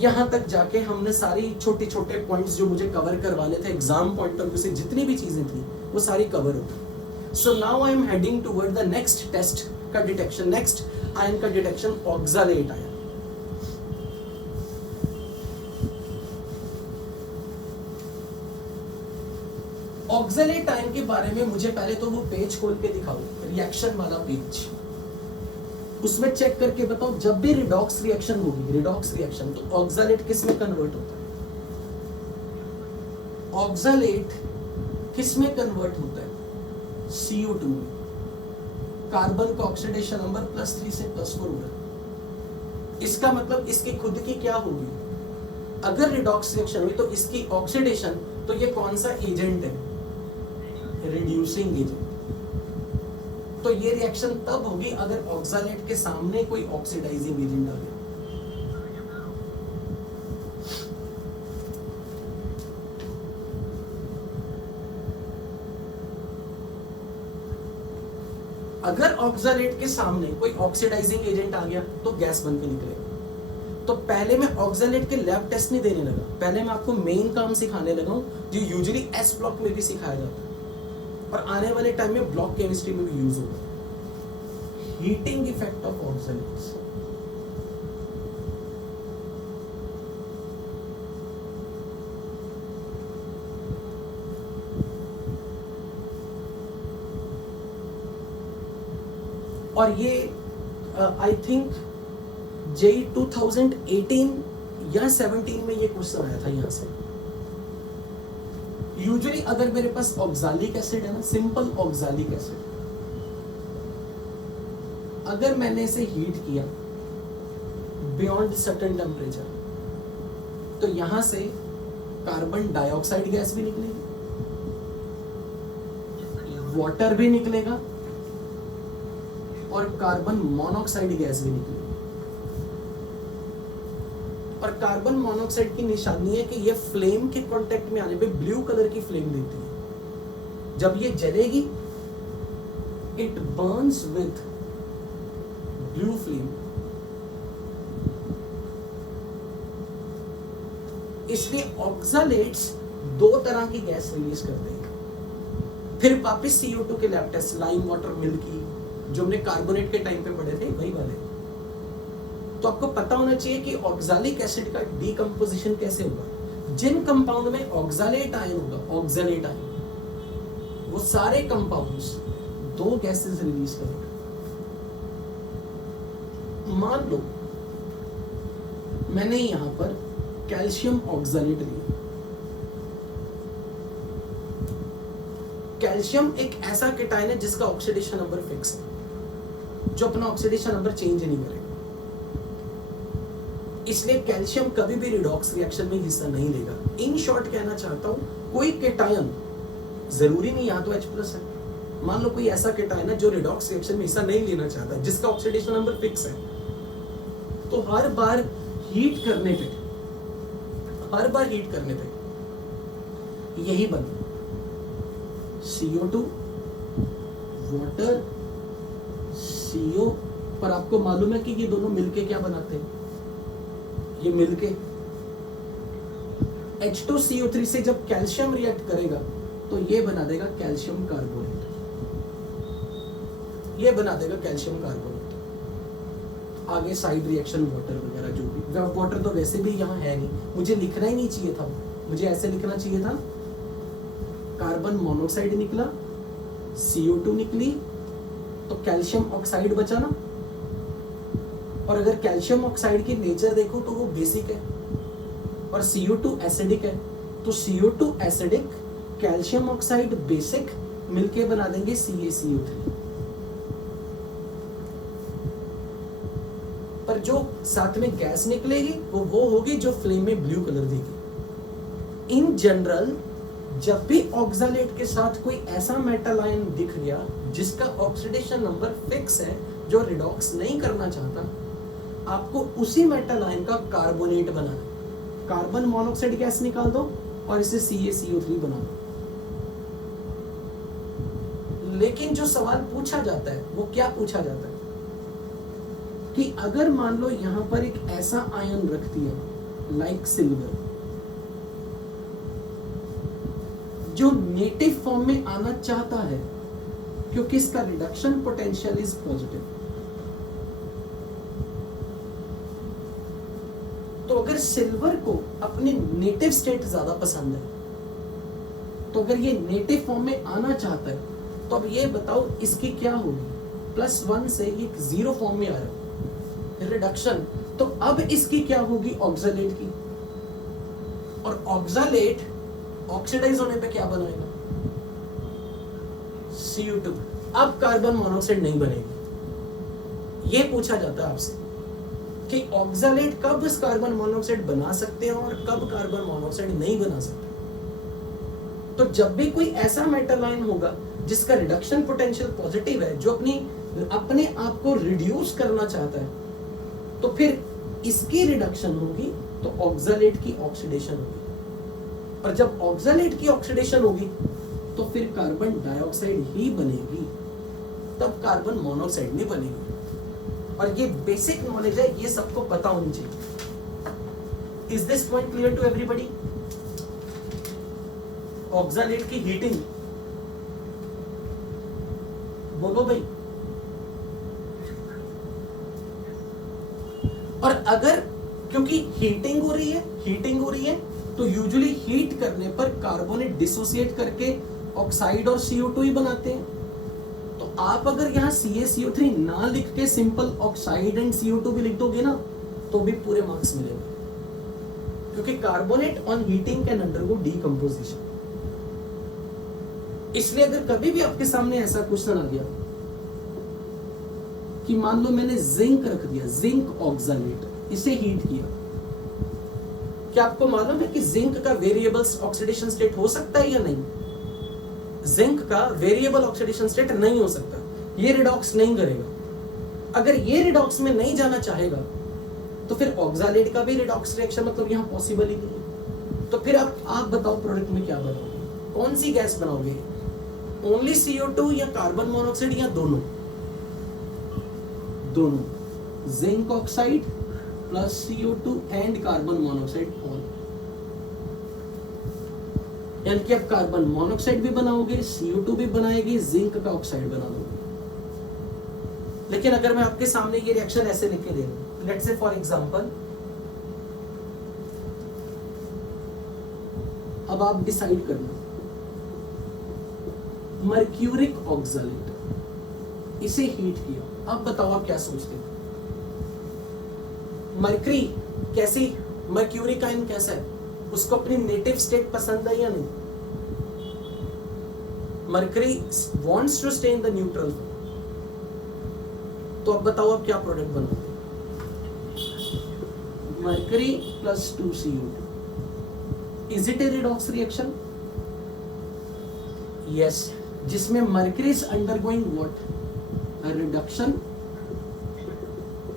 यहाँ तक जाके हमने सारी छोटे छोटे पॉइंट्स जो मुझे कवर करवाने थे एग्जाम पॉइंट ऑफ व्यू से, जितनी भी चीजें थी वो सारी कवर हो गई। So now I am heading toward the next test का डिटेक्शन, नेक्स्ट आयन का detection, oxalate ion. Oxalate ion के बारे में मुझे पहले तो वो पेज खोल के दिखाओ, रिएक्शन वाला पेज, उसमें चेक करके बताओ जब भी रिडॉक्स रिएक्शन होगी, रिडॉक्स रिएक्शन, तो ऑक्सलेट किस में कन्वर्ट होता है? ऑक्सलेट किस में कन्वर्ट होता है? CO2 में। कार्बन का ऑक्सीडेशन नंबर +3 से +4 हो रहा है। इसका मतलब इसकी खुद की क्या होगी? अगर रिडॉक्स रिएक्शन हुई तो इसकी ऑक्सीडेशन, तो ये कौन सा एजेंट है? Reducing agent. तो ये रिएक्शन तब होगी अगर ऑक्सलेट के सामने कोई ऑक्सीडाइजिंग एजेंट आ गया। अगर ऑक्सलेट के सामने कोई ऑक्सीडाइजिंग एजेंट आ गया तो गैस बन के निकलेगा। तो पहले मैं ऑक्सलेट के लैब टेस्ट नहीं देने लगा, पहले मैं आपको मेन काम सिखाने लगा हूं जो यूजुअली एस ब्लॉक में भी सिखाया जाता है और आने वाले टाइम में ब्लॉक केमिस्ट्री में भी यूज होगा। Heating effect of oxalates. और ये आई थिंक जेई 2018 या 17 में ये क्वेश्चन आया था यहाँ से। यूजुअली अगर मेरे पास ऑक्सालिक एसिड है ना, सिंपल ऑक्सालिक एसिड, अगर मैंने इसे हीट किया बियॉन्ड सर्टेन टेम्परेचर, तो यहां से कार्बन डाइऑक्साइड गैस भी निकलेगी, वाटर भी निकलेगा और कार्बन मोनोऑक्साइड गैस भी निकलेगी। और कार्बन मोनोऑक्साइड की निशानी है कि ये फ्लेम के कांटेक्ट में आने पे ब्लू कलर की फ्लेम देती है। जब ये जलेगी, it burns with blue flame. इसलिए ऑक्सालेट्स दो तरह की गैस रिलीज करते हैं। फिर वापस CO2 के lab test, lime water, milky, जो हमने कार्बोनेट के टाइम पे पढ़े थे, वही वाले। तो आपको पता होना चाहिए कि ऑक्सालिक एसिड का डीकंपोजिशन कैसे होगा। जिन कंपाउंड में ऑक्सालेट आयन होगा, ऑक्सालेट आयन, वो सारे कंपाउंड्स दो गैसेस रिलीज करेंगे। मान लो मैंने यहां पर कैल्शियम ऑक्सालेट लिया। कैल्शियम एक ऐसा केटायन है जिसका ऑक्सीडेशन नंबर फिक्स है, जो अपना ऑक्सीडेशन नंबर चेंज नहीं करेगा। इसलिए कैल्शियम कभी भी रिडॉक्स रिएक्शन में हिस्सा नहीं लेगा। इन शॉर्ट कहना चाहता हूं, कोई केटायन, जरूरी नहीं यहां तो H+ है, मान लो कोई ऐसा केटायन है जो रिडॉक्स रिएक्शन में हिस्सा नहीं लेना चाहता, जिसका ऑक्सीडेशन नंबर फिक्स है, तो हर बार हीट करने पे यही बने CO2 वाटर CO। पर आपको मालूम है कि ये दोनों मिलके क्या बनाते हैं? ये मिलके H2CO3 से जब कैल्शियम रिएक्ट करेगा तो ये बना देगा कैल्शियम कार्बोनेट, ये बना देगा कैल्शियम कार्बोनेट। आगे साइड रिएक्शन वाटर वगैरह जो भी, वाटर तो वैसे भी यहाँ है नहीं, मुझे लिखना ही नहीं चाहिए था, मुझे ऐसे लिखना चाहिए था, कार्बन मोनोऑक्साइड निकला, CO2 निकली, तो कैल्शियम ऑक्साइड बचा ना। और अगर कैल्शियम ऑक्साइड की नेचर देखो तो वो बेसिक है और CO2 एसिडिक है, तो CO2 acidic, calcium oxide basic, मिलके बना देंगे CaCO3। पर जो साथ में गैस निकलेगी वो होगी जो फ्लेम में ब्लू कलर देगी। इन जनरल जब भी ऑक्सालेट के साथ कोई ऐसा मेटल आयन दिख गया जिसका ऑक्सीडेशन नंबर फिक्स है, जो रिडॉक्स नहीं करना चाहता, आपको उसी मेटल आयन का कार्बोनेट बनाना है। कार्बन मोनोऑक्साइड गैस निकाल दो और इसे CaCO3 बना दो। लेकिन जो सवाल पूछा जाता है वो क्या पूछा जाता है कि अगर मान लो यहां पर एक ऐसा आयन रख दिया लाइक सिल्वर, जो नेटिव फॉर्म में आना चाहता है क्योंकि इसका रिडक्शन पोटेंशियल इज पॉजिटिव, तो अगर सिल्वर को अपने नेटिव स्टेट ज्यादा पसंद है, तो अगर ये नेटिव फॉर्म में आना चाहता है, तो अब ये बताओ इसकी क्या होगी? +1 से ये 0 फॉर्म में आ रहा है, रिडक्शन, तो अब इसकी क्या होगी? ऑक्सालेट की। और ऑक्सालेट ऑक्सीडाइज होने पे क्या बनाएगा? CO2। अब कार्बन मोनोऑक्साइड नहीं बनेगी। ये पूछा जाता है आपसे कि ऑक्सालेट कब इस कार्बन मोनोऑक्साइड बना सकते हैं और कब कार्बन मोनोऑक्साइड नहीं बना सकते। तो जब भी कोई ऐसा मेटल आयन होगा जिसका रिडक्शन पोटेंशियल पॉजिटिव है, जो अपने आप को रिड्यूस करना चाहता है, तो फिर इसकी रिडक्शन होगी तो ऑक्सालेट की ऑक्सीडेशन होगी। और जब ऑक्सालेट की ऑक्सीडेशन होगी तो फिर कार्बन डाइऑक्साइड ही बनेगी, तब कार्बन मोनोऑक्साइड नहीं बनेगी। और ये बेसिक नॉलेज है, ये सबको पता होनी चाहिए। Is this point clear to everybody? Oxalate की हीटिंग, बोलो भाई। और अगर क्योंकि हीटिंग हो रही है तो यूजुअली हीट करने पर कार्बोनेट डिसोसिएट करके ऑक्साइड और CO2 ही बनाते हैं। तो आप अगर यहाँ CaCO3 ना लिख के सिंपल ऑक्साइड एंड CO2 भी लिख दोगे ना, तो भी पूरे मार्क्स मिलेंगे, क्योंकि carbonate on heating can undergo decomposition. इसलिए अगर कभी भी आपके सामने ऐसा क्वेश्चन आ गया कि मान लो मैंने जिंक रख दिया, जिंक ऑक्सलेट, इसे हीट किया, क्या आपको मालूम है कि जिंक का वेरिएबल ऑक्सीडेशन स्टेट हो सकता है या नहीं? जिंक का वेरिएबल ऑक्सीडेशन स्टेट नहीं हो सकता, ये रिडॉक्स नहीं करेगा। अगर ये रिडॉक्स में नहीं जाना चाहेगा तो फिर ऑक्सलेट का भी रिडॉक्स रिएक्शन मतलब यहां पॉसिबल ही नहीं है। तो फिर आप बताओ प्रोडक्ट में क्या बनाओगे, कौन सी गैस बनाओगे? ओनली CO2 या कार्बन मोनोऑक्साइड या दोनों? दोनों, zinc oxide plus CO2 and carbon monoxide all. यानी कि आप कार्बन मोनोऑक्साइड भी बनाओगे, CO2 भी बनाएगी, जिंक का ऑक्साइड बना दोगे। लेकिन अगर मैं आपके सामने ये रिएक्शन ऐसे लिख के दे दूं, लेट्स से फॉर एग्जांपल, अब आप डिसाइड करना, मर्क्यूरिक ऑक्सलेट, इसे हीट किया, अब बताओ आप क्या सोचते हो? मर्क्यूरी कैसी, मर्क्यूरी का आयन कैसा है, उसको अपनी नेटिव स्टेट पसंद है या नहीं? Mercury wants to stay in the neutral. तो अब बताओ आप क्या प्रोडक्ट बनाओगे? Mercury plus 2CO2, is it a redox reaction? Yes, जिसमें mercury is undergoing what, reduction,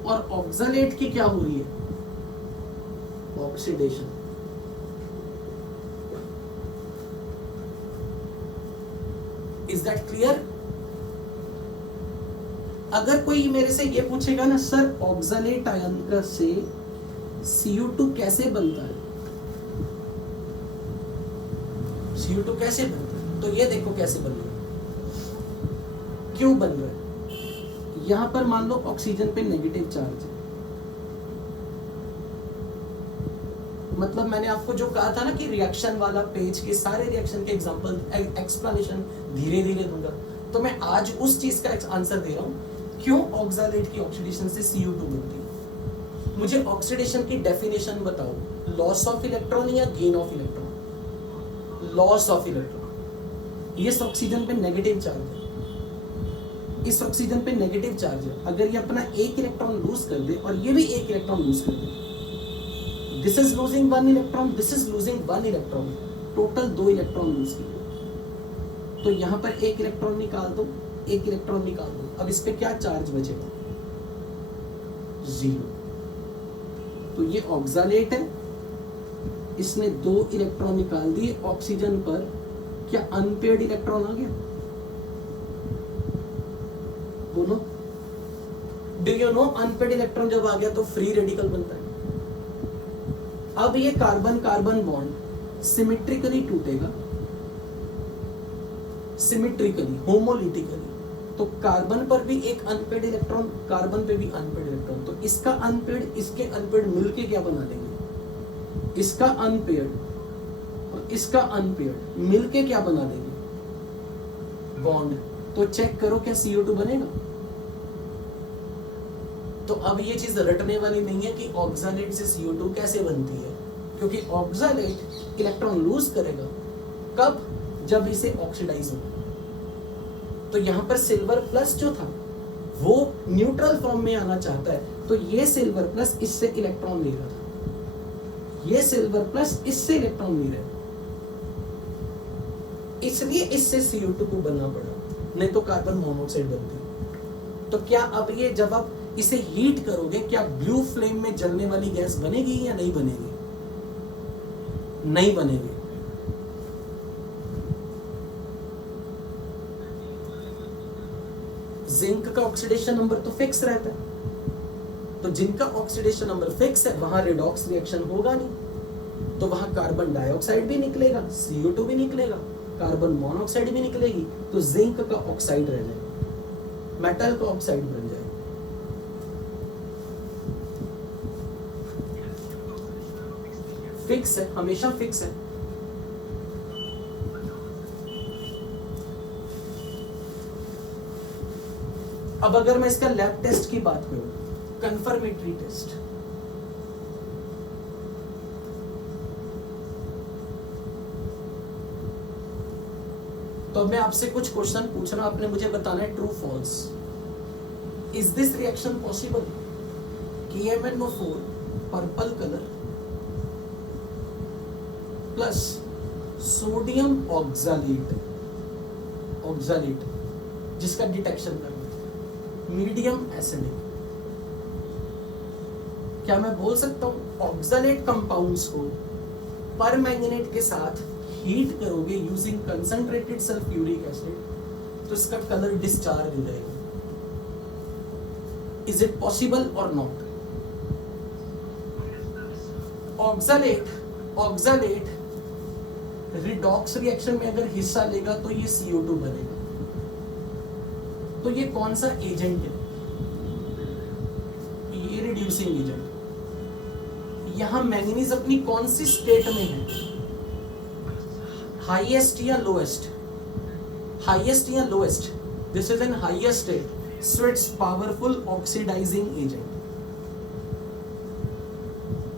और ऑक्सलेट की क्या हो रही है, ऑक्सीडेशन। Is that clear? अगर कोई मेरे से ये पूछेगा ना, सर ऑक्सलेट आयन का से CO2 कैसे बनता है, CO2 कैसे बनता है, तो ये देखो कैसे बन रहा है, क्यों बन रहा है। यहां पर मान लो ऑक्सीजन पे नेगेटिव चार्ज है, मतलब मैंने आपको जो कहा था ना कि रिएक्शन वाला पेज के सारे रिएक्शन के एग्जांपल एक्सप्लेनेशन धीरे धीरे दूंगा, तो मैं आज उस चीज का आंसर दे रहा हूं, क्यों ऑक्सलेट की ऑक्सीडेशन से CO2 बनती है। मुझे ऑक्सीडेशन की डेफिनेशन बताओ, लॉस ऑफ इलेक्ट्रॉन या gain of electron? Loss of electron. ये ऑक्सीजन पे नेगेटिव चार्ज है, इस ऑक्सीजन पे नेगेटिव चार्ज है, अगर ये अपना एक इलेक्ट्रॉन लूज कर दे और ये भी एक इलेक्ट्रॉन लूज कर दे, this is losing 1 electron, this is losing 1 electron, total 2 electron lose किए, तो यहां पर एक इलेक्ट्रॉन निकाल दो, एक इलेक्ट्रॉन निकाल दो, अब इस पे क्या चार्ज बचेगा, 0। तो ये ऑक्सलेट है, इसने 2 इलेक्ट्रॉन निकाल दिए ऑक्सीजन पर, क्या अनपेयर्ड इलेक्ट्रॉन आ गया? बोलो, do you know unpaired electron जब आ गया तो फ्री रेडिकल बनता है। अब ये कार्बन कार्बन बॉन्ड सिमेट्रिकली टूटेगा, सिमेट्रिकली, होमोलिटिकली, तो कार्बन पर भी एक अनपेयर्ड इलेक्ट्रॉन, कार्बन पे भी अनपेयर्ड इलेक्ट्रॉन, तो इसका अनपेयर्ड इसके अनपेयर्ड मिलके क्या बना देंगे, इसका अनपेयर्ड और इसका अनपेयर्ड मिलके क्या बना देंगे, बॉन्ड। तो चेक करो क्या CO2 बनेगा। तो अब ये चीज रटने वाली नहीं है कि ऑक्सलेट से CO2 कैसे बनती है, क्योंकि ऑक्सलेट इलेक्ट्रॉन लूज करेगा कब, जब इसे ऑक्सीडाइज हो। तो यहां पर सिल्वर प्लस जो था वो न्यूट्रल फॉर्म में आना चाहता है, तो ये सिल्वर प्लस इससे इलेक्ट्रॉन ले रहा था, ये सिल्वर प्लस इससे इलेक्ट्रॉन ले रहा है, इसलिए इससे CO2 को बनना पड़ा, नहीं तो कार्बन मोनोऑक्साइड बनती। तो क्या अब ये जब आप इसे हीट करोगे, क्या ब्लू फ्लेम में जलने वाली गैस बनेगी या नहीं बनेगी? नहीं बनेगी। जिंक का ऑक्सीडेशन नंबर तो फिक्स रहता है, तो जिनका ऑक्सीडेशन नंबर फिक्स है वहां रिडॉक्स रिएक्शन होगा नहीं, तो वहां कार्बन डाइऑक्साइड भी निकलेगा, CO2 भी निकलेगा, कार्बन मोनोऑक्साइड भी निकलेगी, तो जिंक का ऑक्साइड रह जाएगा, मेटल का ऑक्साइड बन जाएगा। फिक्स है, हमेशा फिक्स है। अब अगर मैं इसका लैब टेस्ट की बात करूं, कंफर्मेटरी टेस्ट, तो अब मैं आपसे कुछ क्वेश्चन पूछ रहा हूं, आपने मुझे बताना है true false. Is this reaction possible? KMnO4 purple colour plus sodium oxalate जिसका डिटेक्शन करना मीडियम एसिडिक. क्या मैं बोल सकता हूं ऑक्सैलेट कंपाउंड्स को परमैंगनेट के साथ हीट करोगे यूजिंग कंसंट्रेटेड सल्फ्यूरिक एसिड तो इसका कलर डिस्चार्ज हो जाएगा? इज इट पॉसिबल और नॉट? ऑक्सैलेट रिडॉक्स रिएक्शन में अगर हिस्सा लेगा तो ये CO2 बनेगा. तो ये कौन सा एजेंट है? ये रिड्यूसिंग एजेंट. यहां मैंगनीज अपनी कौन सी स्टेट में है? हाईएस्ट या लोएस्ट? हाईएस्ट या lowest? This is an highest state, so it's powerful oxidising agent.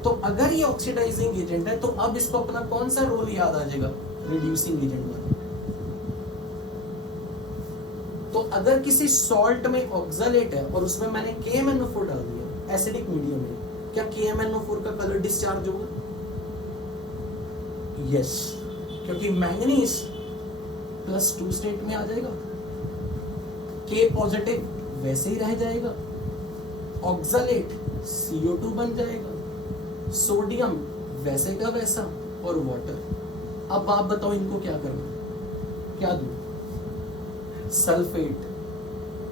तो अगर ये ऑक्सीडाइजिंग एजेंट है तो अब इसको अपना कौन सा रोल याद आ जाएगा? रिड्यूसिंग एजेंट में. तो अगर किसी सॉल्ट में ऑक्सैलेट है और उसमें मैंने KMnO4 डाल दिया एसिडिक मीडियम में, क्या KMnO4 का कलर डिस्चार्ज होगा? यस, क्योंकि मैंगनीज +2 स्टेट में आ जाएगा, K पॉजिटिव वैसे ही रह जाएगा, ऑक्सैलेट CO2 बन जाएगा, सोडियम वैसे का वैसा और वाटर. अब आप बताओ इनको क्या करना? क्या दूं? सल्फेट.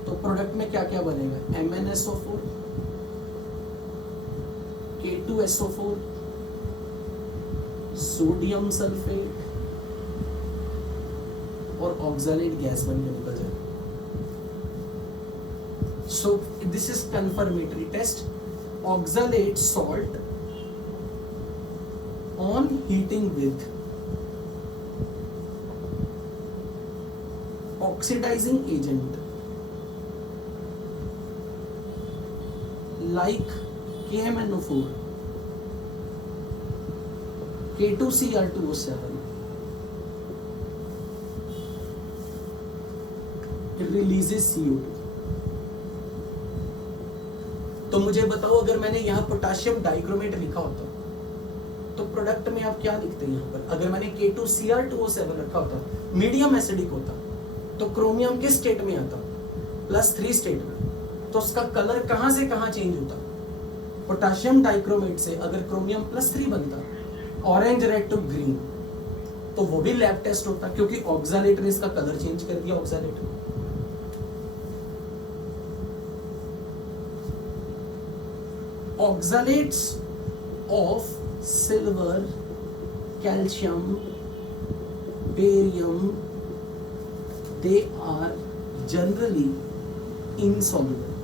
तो प्रोडक्ट में क्या क्या बनेगा? MnSO4, K2SO4, सोडियम सल्फेट और ऑक्सैलेट गैस बन के निकल जाएगा. So this is confirmatory test. Oxalate salt on heating with oxidizing agent like KMnO4, K2Cr2O7 releases CO2. तो मुझे बताओ अगर मैंने यहां पोटेशियम डाइक्रोमेट लिखा होता तो प्रोडक्ट में आप क्या लिखते हैं? यहाँ पर अगर मैंने K2Cr2O7 रखा होता, मीडियम एसिडिक होता, तो क्रोमियम किस स्टेट में आता? +3 स्टेट में. तो उसका कलर कहां से कहां चेंज होता? पोटेशियम डाइक्रोमेट से अगर क्रोमियम +3 बनता, ऑरेंज रेड टू ग्रीन, तो वो भी लैब टेस्ट होता, क्योंकि ऑक्सैलेट ने इसका कलर चेंज कर दिया. Oxalate oxalates of silver, calcium, barium, they are generally insoluble.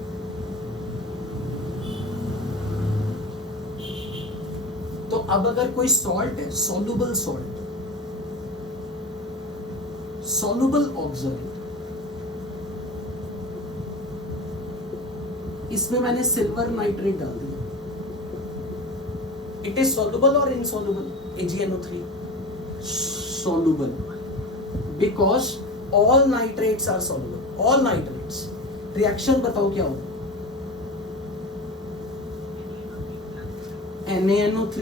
तो अब अगर कोई सॉल्ट है, soluble salt, soluble oxalate, इसमें मैंने सिल्वर नाइट्रेट डाल दिया, it is soluble or insoluble? AgNO3 soluble, because all nitrates are soluble. all nitrates. Reaction बताओ क्या होगा? NaNO3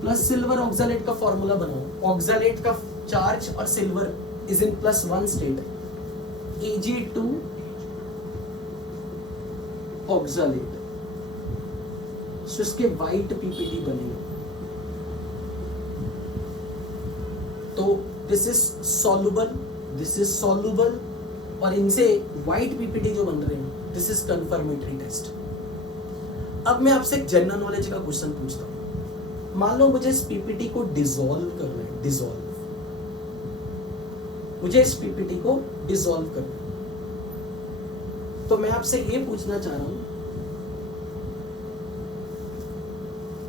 प्लस सिल्वर ऑक्सैलेट का फॉर्मूला बनाओ. ऑक्सैलेट का चार्ज और silver is in +1 state, Ag2 oxalate, so इसके वाइट PPT बनेगा. तो दिस इज सॉल्युबल और इनसे वाइट PPT जो बन रहे हैं, दिस इज कंफर्मेटरी टेस्ट. अब मैं आपसे एक जनरल नॉलेज का क्वेश्चन पूछता हूं. मान लो मुझे इस PPT को डिसॉल्व करना है, मुझे इस PPT को डिसॉल्व करना है, तो मैं आपसे ये पूछना चाह रहा हूं,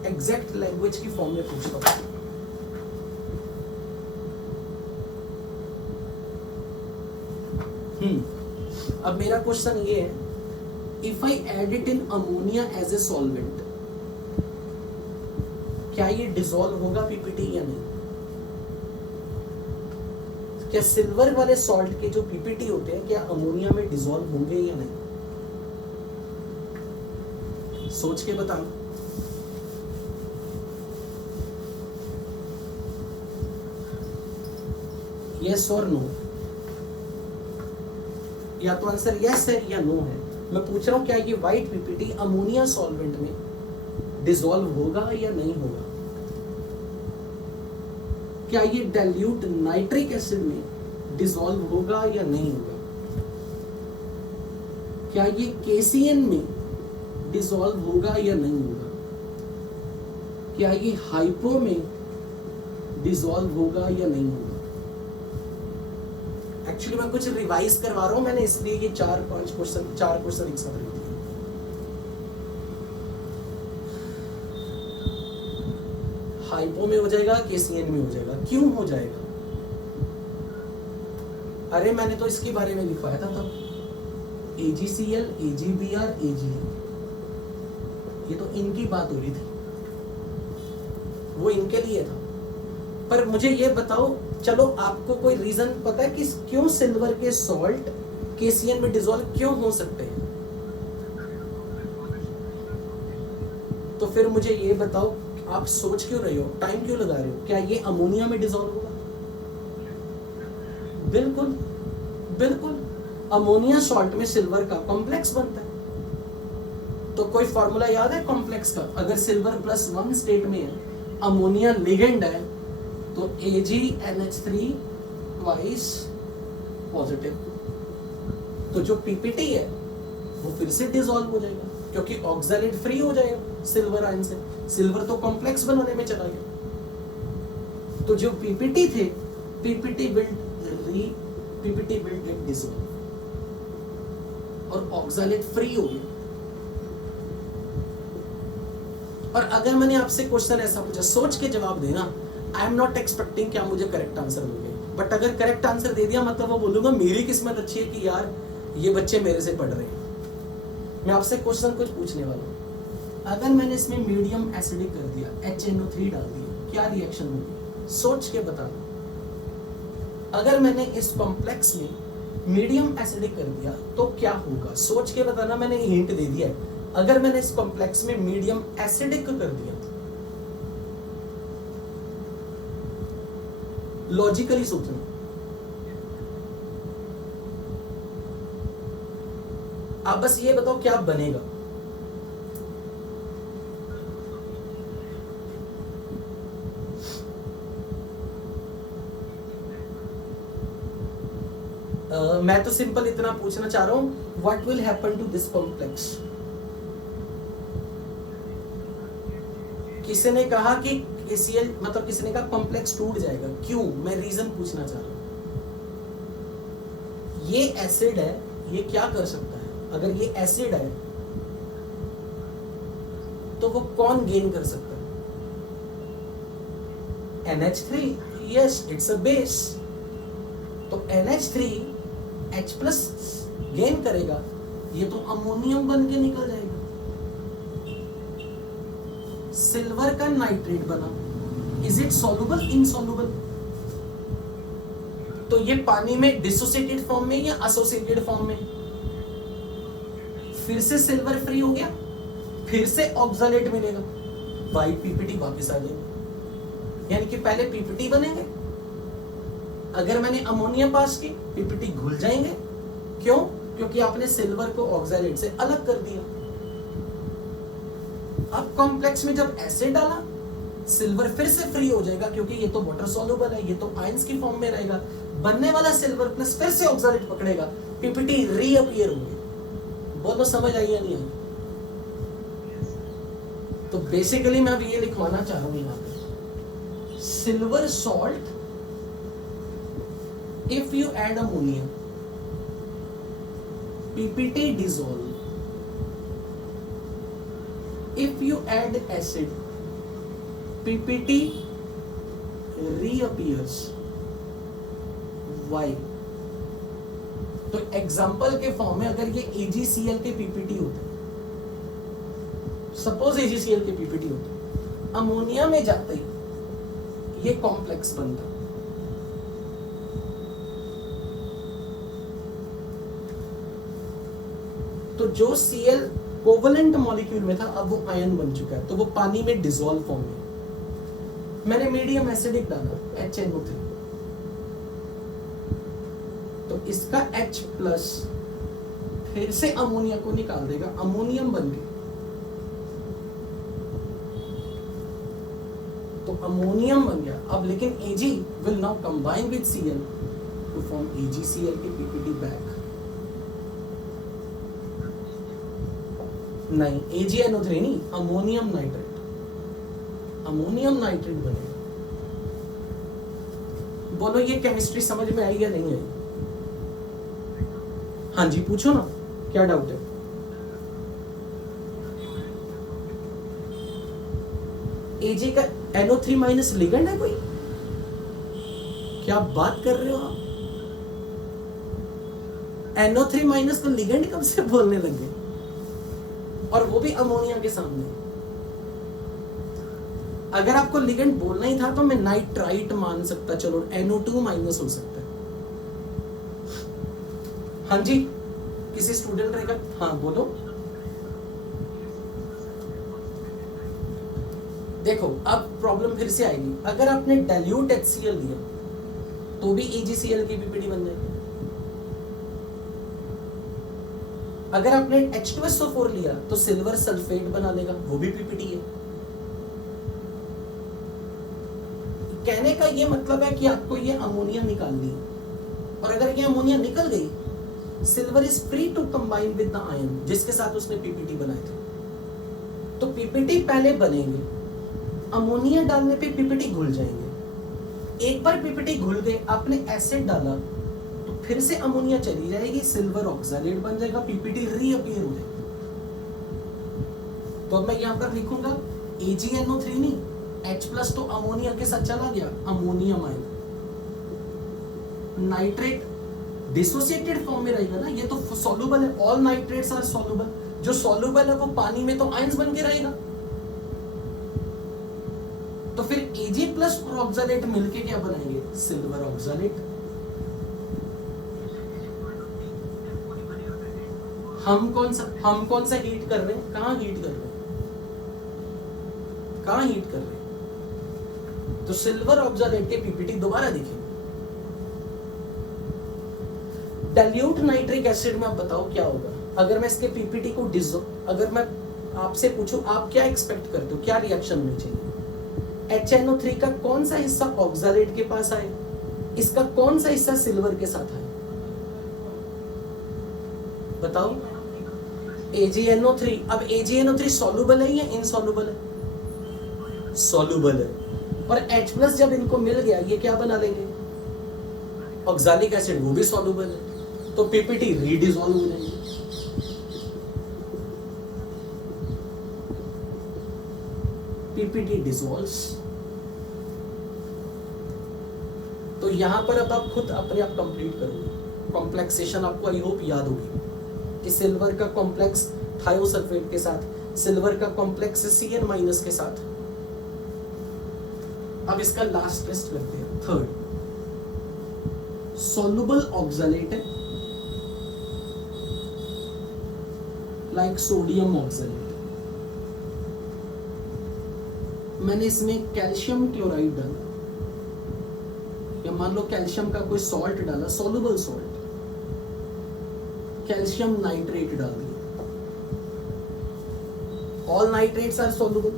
एग्जैक्ट लैंग्वेज की फॉर्म में पूछता हूं. अब मेरा क्वेश्चन ये है, if I add it in ammonia as a solvent, क्या ये डिसॉल्व होगा PPT या नहीं? क्या सिल्वर वाले सॉल्ट के जो पीपीटी होते हैं क्या अमोनिया में डिसॉल्व होंगे या नहीं? सोच के बताना। यस और नो, या तो आंसर यस है या नो है। मैं पूछ रहा हूं क्या ये व्हाइट पीपीटी अमोनिया सॉल्वेंट में डिसॉल्व होगा या नहीं होगा? क्या ये डाइल्यूट नाइट्रिक एसिड में डिसॉल्व होगा या नहीं होगा? क्या ये केसीएन में डिसॉल्व होगा या नहीं होगा? क्या ये हाइपो में डिसॉल्व होगा या नहीं होगा? एक्चुअली मैं कुछ रिवाइज करवा रहा हूं, मैंने इसलिए ये 4-5 क्वेश्चन 4 क्वेश्चन एक साथ रख दिए। हाइपो में हो जाएगा, केसीएन में हो जाएगा। क्यों हो जाएगा? अरे मैंने तो इसके बारे में लिखवाया था तब, AgCl, AgBr, Ag, ये तो इनकी बात हो रही थी, वो इनके लिए था। पर मुझे ये बताओ, चलो आपको कोई रीजन पता है कि क्यों सिल्वर के सॉल्ट केसीएन में डिसॉल्व क्यों हो सकते हैं? तो फिर मुझे ये बताओ, आप सोच क्यों रहे हो, टाइम क्यों लगा रहे हो? क्या ये अमोनिया में डिसॉल्व होगा? बिल्कुल बिल्कुल, अमोनिया सॉल्ट में सिल्वर का कॉम्प्लेक्स बनता है। तो कोई फॉर्मूला याद है कॉम्प्लेक्स का? अगर सिल्वर +1 स्टेट में है, अमोनिया लिगेंड है, तो AgNH3 ट्वाइस पॉजिटिव। तो जो पीपीटी है वो फिर से डिसॉल्व हो जाएगा क्योंकि ऑक्सैलेट फ्री हो जाएगा सिल्वर आयन से। सिल्वर तो कॉम्प्लेक्स बनाने में चला गया। तो जो पीपीटी थे, पीपीटी विल गेट डिसॉल्व और ऑक्सैलेट फ्री हो गया। और अगर मैंने आपसे क्वेश्चन ऐसा पूछा, सोच के जवाब देना। आई एम नॉट एक्सपेक्टिंग कि आप मुझे करेक्ट आंसर दोगे, बट अगर करेक्ट आंसर दे दिया मतलब वो बोलूंगा मेरी किस्मत अच्छी है कि यार ये बच्चे मेरे से पढ़ रहे हैं। मैं आपसे क्वेश्चन कुछ पूछने वाला हूँ। अगर मैंने इसमें मीडियम एसिडिक कर दिया, HNO3 डाल दिया, क्या रिएक्शन होगी? सोच के बताना। अगर मैंने इस कॉम्प्लेक्स में मीडियम एसिडिक कर दिया तो क्या होगा? सोच के बताना। मैंने हिंट दे दिया है। अगर मैंने इस कॉम्प्लेक्स में मीडियम एसिडिक कर दिया, लॉजिकली सोचना। आप बस ये बताओ क्या बनेगा? मैं तो सिंपल इतना पूछना चाह रहा हूं, what will happen to this complex? किसी ने कहा कि KCl मतलब किसी ने कहा कॉम्प्लेक्स टूट जाएगा। क्यों? मैं रीजन पूछना चाह रहा हूं। ये एसिड है, ये क्या कर सकता है? अगर ये एसिड है तो वो कौन गेन कर सकता है? NH3, yes it's a base. तो NH3 H+ गेन करेगा, ये तो अमोनियम बन के निकल जाएगा। सिल्वर का नाइट्रेट बना, इज इट सॉल्युबल? इनसॉल्युबल। तो ये पानी में डिसोसिएटेड फॉर्म में या एसोसिएटेड फॉर्म में? फिर से सिल्वर फ्री हो गया, फिर से ऑक्सैलेट मिलेगा, व्हाइट पीपीटी वापस आ जाएगी। यानी कि पहले पीपीटी बनेंगे, अगर मैंने अमोनिया पास की पीपीटी घुल जाएंगे। क्यों? क्योंकि आपने सिल्वर को ऑक्सैलेट से अलग कर दिया। अब कॉम्प्लेक्स में जब एसिड डाला, सिल्वर फिर से फ्री हो जाएगा क्योंकि ये तो वाटर सॉल्युबल है, ये तो आयंस की फॉर्म में रहेगा। बनने वाला सिल्वर प्लस फिर से ऑक्सैलेट पकड़ेगा, पीपीटी रीअपीयर होगी। बोलो समझ आई या नहीं आई? तो बेसिकली मैं अब ये लिखवाना चाह रहा हूं यहां पे, silver salt if you add ammonia, PPT dissolve. If you add acid, PPT reappears. Why? तो एग्जाम्पल के फॉर्म में अगर ये AgCl के PPT होते, सपोज AgCl के PPT होते, अमोनिया में जाते ही ये कॉम्प्लेक्स बनता, तो जो Cl कोवलेंट मॉलिक्यूल में था अब वो आयन बन चुका है, तो वो पानी में डिसॉल्व फॉर्म में। मैंने मीडियम एसिडिक डाला HNO3, तो इसका H प्लस फिर से अमोनिया को निकाल देगा, अमोनियम बन गया। तो अमोनियम बन गया अब, लेकिन Ag will now combine with Cl to form AgCl के PPT बैक। नहीं, AgNO3 नहीं, अमोनियम नाइट्रेट, अमोनियम नाइट्रेट बनेगा। बोलो ये केमिस्ट्री समझ में आई या नहीं आई? हाँ जी पूछो ना, क्या डाउट है? Ag का NO3 माइनस लिगेंड है कोई? क्या बात कर रहे हो आप? NO3 माइनस को लिगेंड कब से बोलने लगे, और वो भी अमोनिया के सामने। अगर आपको लिगेंड बोलना ही था तो मैं नाइट्राइट मान सकता, चलो NO2 माइनस हो सकता है। हाँ जी, किसी स्टूडेंट रहेगा? हाँ बोलो। देखो अब प्रॉब्लम फिर से आएगी, अगर आपने डाइल्यूट HCl दिया तो भी AgCl की PPT बन जाएगी। अगर आपने H2SO4 लिया तो सिल्वर सल्फेट बना लेगा, वो भी PPT है। कहने का ये मतलब है कि आपको ये अमोनिया निकालनी है, और अगर ये अमोनिया निकल गई, silver is free to combine with the ion जिसके साथ उसने PPT बनाए थे। तो PPT पहले बनेंगे, अमोनिया डालने पे PPT घुल जाएंगे। एक बार PPT घुल गए, आपने एसिड डाला तो फिर से अमोनिया चली जाएगी, सिल्वर ऑक्सलेट बन जाएगा, PPT रीअपीयर हो जाएगी। तो अब मैं यहां पर लिखूंगा AgNO3 नहीं, H प्लस तो अमोनिया के साथ चला गया, ammonium ion. Nitrate dissociated form में रहेगा ना, ये तो सॉल्युबल है, ऑल नाइट्रेट्स आर सॉल्युबल। जो सॉल्युबल है वो पानी में तो आयंस बन के रहेगा। तो फिर Ag प्लस और ऑक्सलेट मिलके क्या बनाएंगे? Silver oxalate. हम कौन सा हीट कर रहे हैं? कहां हीट कर रहे हैं? कहां हीट कर रहे हैं? तो सिल्वर ऑक्सलेट के PPT दोबारा देखेंगे। डाइल्यूट नाइट्रिक एसिड में आप बताओ क्या होगा अगर मैं इसके PPT को अगर मैं आपसे पूछूं आप क्या एक्सपेक्ट करते हो, क्या रिएक्शन होनी चाहिए? HNO3 का कौन सा हिस्सा ऑक्सलेट के पास आए, इसका कौन सा हिस्सा सिल्वर के साथ आए? बताओ। AgNO3, अब AgNO3 सॉल्युबल है या इनसॉल्युबल है? सॉल्युबल है। और H प्लस जब इनको मिल गया ये क्या बना लेंगे? ऑक्सैलिक एसिड, वो भी सॉल्युबल है, तो PPT रीडिसॉल्व हो जाएंगे। PPT dissolves. तो यहां पर अब आप खुद अपने आप कंप्लीट करोगे। कॉम्प्लेक्सेशन आपको आई होप याद होगी कि सिल्वर का कॉम्प्लेक्स थायोसल्फेट के साथ, सिल्वर का कॉम्प्लेक्स Cn माइनस के साथ। अब इसका लास्ट टेस्ट करते हैं, थर्ड। सॉल्युबल ऑक्सलेट है लाइक सोडियम ऑक्सलेट। मैंने इसमें कैल्शियम क्लोराइड डाला, या मान लो कैल्शियम का कोई सॉल्ट डाला, सॉल्युबल सॉल्ट, कैल्शियम नाइट्रेट डाल दिया। All nitrates are soluble.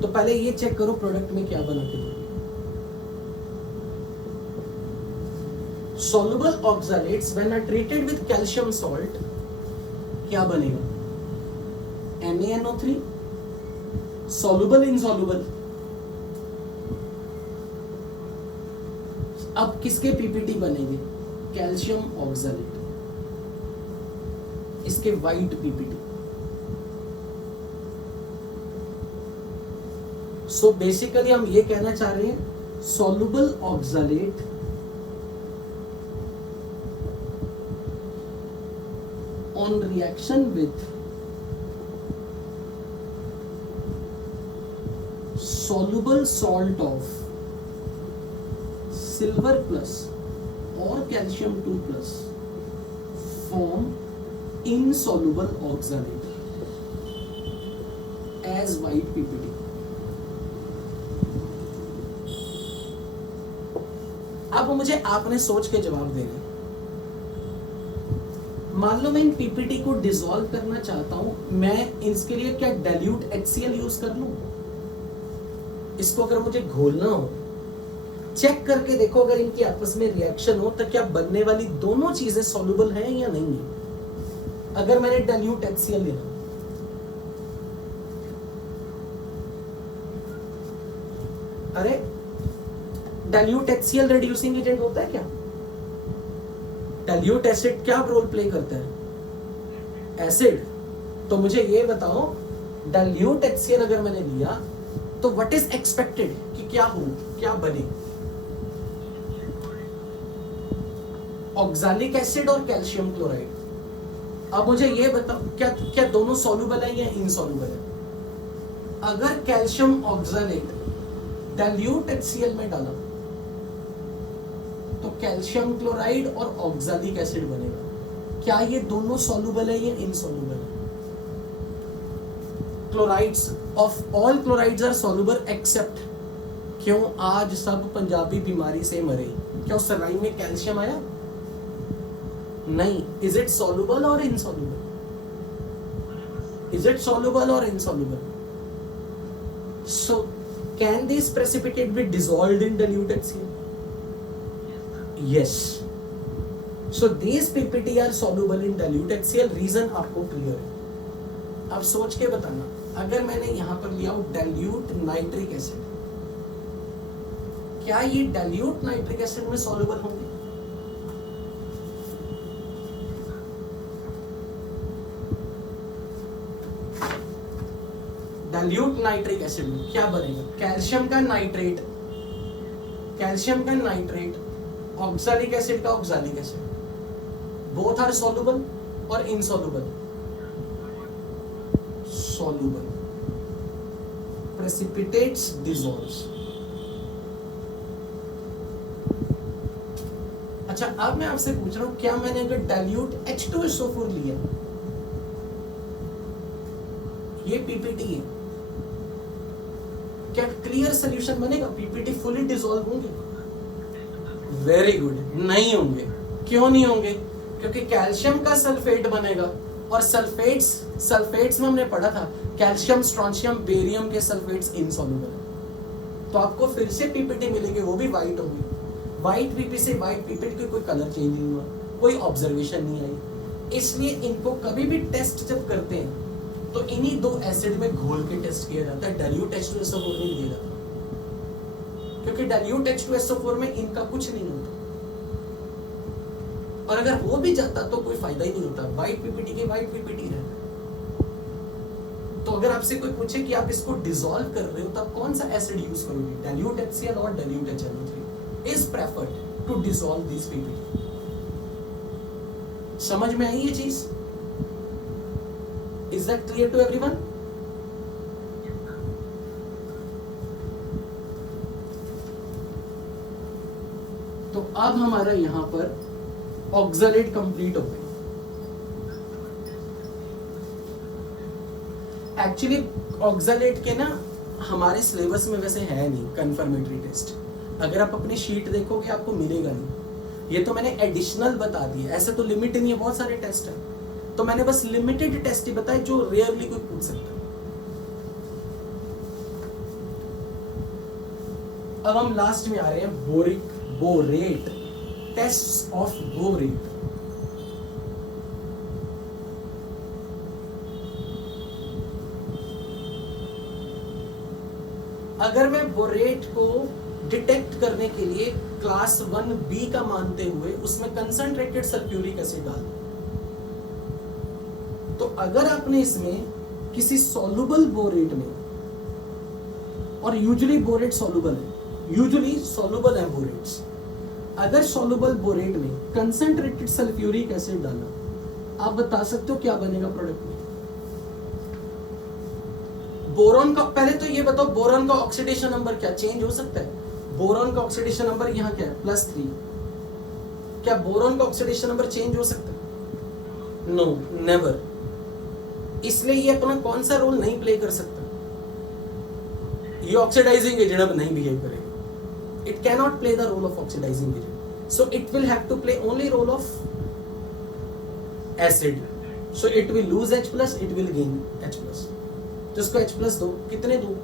तो पहले ये चेक करो प्रोडक्ट में क्या बना के दोगे। Soluble oxalates when are treated with calcium salt क्या बनेगा? MaNO3, soluble insoluble. अब किसके PPT बनेंगे? कैल्शियम ऑक्सलेट, इसके वाइट PPT। सो बेसिकली हम ये कहना चाह रहे हैं soluble oxalate on reaction with soluble salt of silver plus or calcium 2 plus form insoluble oxalate as white PPT. अब मुझे आपने सोच के जवाब देना। मान लो मैं इन पीपीटी को डिसॉल्व करना चाहता हूं, मैं इसके लिए क्या डाइल्यूट HCl यूज कर लूं? इसको अगर मुझे घोलना हो, चेक करके देखो अगर इनकी आपस में रिएक्शन हो तो क्या बनने वाली दोनों चीजें सॉल्युबल हैं या नहीं है। अगर मैंने डाइल्यूट HCl लेना, अरे डाइल्यूट HCl रिड्यूसिंग एजेंट होता है क्या? डाइल्यूट एसिड क्या रोल प्ले करता है? एसिड। तो मुझे ये बताओ, डाइल्यूट HCl अगर मैंने लिया तो व्हाट इज एक्सपेक्टेड कि क्या हो, क्या बने? ऑक्सैलिक एसिड और कैल्शियम क्लोराइड। अब मुझे ये बताओ, क्या क्या दोनों सॉल्युबल है या इनसॉल्युबल है? अगर कैल्शियम ऑक्सैलेट डाइल्यूट HCl में डाला तो कैल्शियम क्लोराइड और ऑक्सैलिक एसिड बनेगा। क्या ये दोनों सॉल्युबल है या इनसॉल्युबल है? Chlorides of all chlorides are soluble except, क्यों आज सब पंजाबी बीमारी से मरे, क्या उस राइम में कैल्शियम आया? नहीं। इज इट सॉल्युबल और इनसॉल्युबल? इज इट सॉल्युबल और insoluble? So can this precipitate be dissolved in dilute HCl? Yes. So these PPT are soluble in dilute HCl. Reason आपको क्लियर है? अब सोच के बताना, अगर मैंने यहां पर लिया डाइल्यूट नाइट्रिक एसिड, क्या ये डाइल्यूट नाइट्रिक एसिड में सॉल्युबल होंगे? डाइल्यूट नाइट्रिक एसिड में क्या बनेगा? कैल्शियम का नाइट्रेट, कैल्शियम का नाइट्रेट, ऑक्सैलिक एसिड का oxalic acid, both are soluble और इनसॉल्युबल? सॉल्युबल। Precipitates dissolves. अच्छा, अब मैं आपसे पूछ रहा हूं, क्या मैंने अगर डाइल्यूट H2SO4 लिया, ये पीपीटी है, क्या क्लियर सॉल्यूशन बनेगा? पीपीटी फुली डिसॉल्व होंगे? वेरी गुड, नहीं होंगे। क्यों नहीं होंगे? क्योंकि कैल्शियम का सल्फेट बनेगा, और सल्फेट्स में हमने पढ़ा था कैल्शियम, स्ट्रोंशियम, बेरियम के सल्फेट्स इनसॉल्युबल है। तो आपको फिर से पीपीटी मिलेगी, वो भी वाइट होगी। वाइट पीपी से वाइट पीपीटी की कोई कलर चेंज नहीं हुआ, कोई ऑब्जर्वेशन नहीं आई। इसलिए इनको कभी भी टेस्ट जब करते हैं तो इन्हीं दो एसिड में घोल के टेस्ट किया जाता है, डाइल्यूट H2SO4 नहीं लिया जाता, क्योंकि डाइल्यूट H2SO4 में इनका कुछ नहीं होता, और अगर हो भी जाता तो कोई फायदा ही नहीं होता, वाइट पीपीटी के वाइट पीपीटी रहता। तो अगर आपसे कोई पूछे कि आप इसको डिसॉल्व कर रहे हो तो आप कौन सा एसिड यूज करोगे, डाइल्यूट HCl और dilute HNO3 is preferred to dissolve this PPT. समझ में आई ये चीज? Is that clear to everyone? तो अब हमारा यहां पर ऑक्सैलेट कंप्लीट हो गई। एक्चुअली ऑक्सैलेट के ना हमारे सिलेबस में वैसे है नहीं कंफर्मेटरी टेस्ट, अगर आप अपनी शीट देखोगे आपको मिलेगा नहीं। ये तो मैंने एडिशनल बता दिया, ऐसे तो लिमिट नहीं है, बहुत सारे टेस्ट हैं, तो मैंने बस लिमिटेड टेस्ट ही बताए जो रेयरली कोई पूछ सकता है। अब हम लास्ट में आ रहे हैं बोरेट, टेस्ट ऑफ बोरेट। अगर मैं बोरेट को डिटेक्ट करने के लिए क्लास 1B का मानते हुए उसमें कंसंट्रेटेड सल्फ्यूरिक एसिड डाल दूं, तो अगर आपने इसमें किसी सॉल्युबल बोरेट में, और यूजुअली बोरेट सॉल्युबल है, यूजुअली सॉल्युबल है बोरेट्स, अगर सॉल्युबल बोरेट में कंसंट्रेटेड सल्फ्यूरिक एसिड डाला, आप बता सकते हो क्या बनेगा प्रोडक्ट में? बोरॉन का, पहले तो ये बताओ बोरॉन का ऑक्सीडेशन नंबर क्या चेंज हो सकता है? बोरॉन का ऑक्सीडेशन नंबर यहाँ क्या है? +3। क्या बोरॉन का ऑक्सीडेशन नंबर चेंज हो सकता है? No never. इसलिए ये अपना कौन सा रोल नहीं प्ले कर सकता, ये ऑक्सीडाइजिंग एजेंट अब नहीं बिहेव करेगा। It can not play the role of oxidising agent, so it will have to play only role of acid. So it will lose H plus, it will gain H plus. तो इसको H plus दो, कितने दो,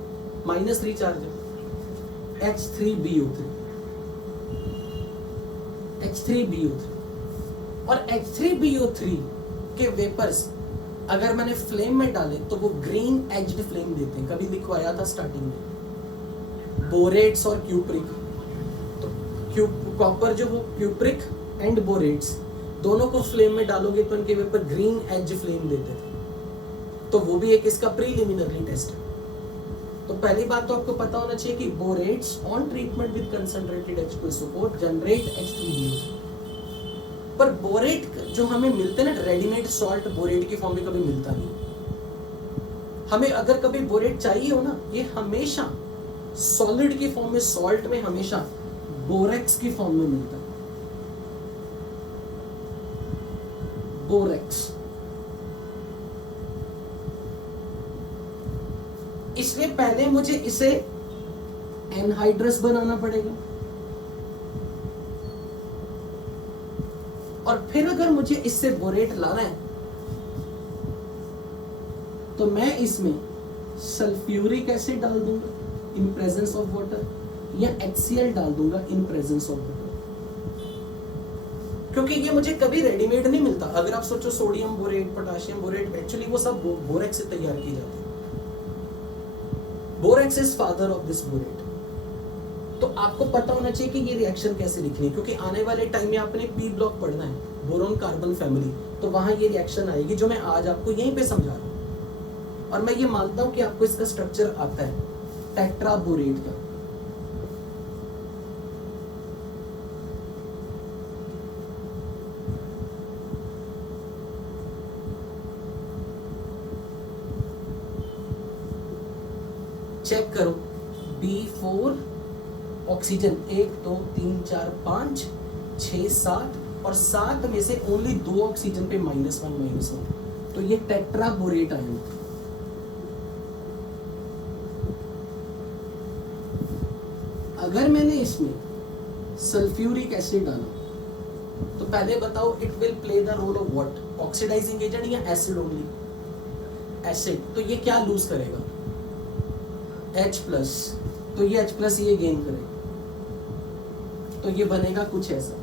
-3 charge है, H3BO3, H3BO3। और H3BO3 के vapours अगर मैंने फ्लेम में डाले तो वो ग्रीन एज्ड फ्लेम देते हैं। कभी लिखवाया था स्टार्टिंग में बोरेट्स और क्यूप्रिक। तो कॉपर जो वो क्यूप्रिक एंड बोरेट्स दोनों को फ्लेम में डालोगे तो इनके वेपर ग्रीन एज फ्लेम देते थे। तो वो भी एक इसका प्रीलिमिनरी टेस्ट है। तो पहली बात तो आपको पता होना चाहिए कि बोरेट्स on treatment with concentrated H2SO4 generate H3BO3। पर बोरेट जो हमें मिलते हैं ना रेडीमेड सॉल्ट, बोरेट की फॉर्म में कभी मिलता नहीं। हमें अगर कभी बोरेट चाहिए हो ना, ये हमेशा सॉलिड की फॉर्म में, सॉल्ट में हमेशा बोरेक्स की फॉर्म में मिलता है, बोरेक्स। इसलिए पहले मुझे इसे एनहाइड्रस बनाना पड़ेगा, और फिर अगर मुझे इससे बोरेट लाना है तो मैं इसमें सल्फ्यूरिक एसिड डाल दूंगा इन प्रेजेंस ऑफ वाटर, या HCl डाल दूंगा इन प्रेजेंस ऑफ वाटर। क्योंकि ये मुझे कभी रेडीमेड नहीं मिलता। अगर आप सोचो sodium borate, potassium borate, actually वो सब बोरेक्स से तैयार की जाती है। Borax is father of this borate. तो आपको पता होना चाहिए कि ये रिएक्शन कैसे लिखनी है, क्योंकि आने वाले टाइम में आपने पी ब्लॉक पढ़ना है, बोरोन कार्बन फैमिली, तो वहां ये रिएक्शन आएगी जो मैं आज आपको यहीं पे समझा रहा हूं। और मैं ये मानता हूं कि आपको इसका स्ट्रक्चर आता है टेट्राबोरेट का। चेक करो, B4 ऑक्सीजन 1 2 3 4 5 6 7 और 7 में से ओनली 2 ऑक्सीजन पे -1 तो ये टेट्राबोरेट आयन। अगर मैंने इसमें सल्फ्यूरिक एसिड डाला तो पहले बताओ it will play the role of what, oxidising agent या एसिड ओनली? एसिड। तो ये क्या लूज करेगा? H plus. तो ये H प्लस ये गेन करेगा, तो ये बनेगा कुछ ऐसा।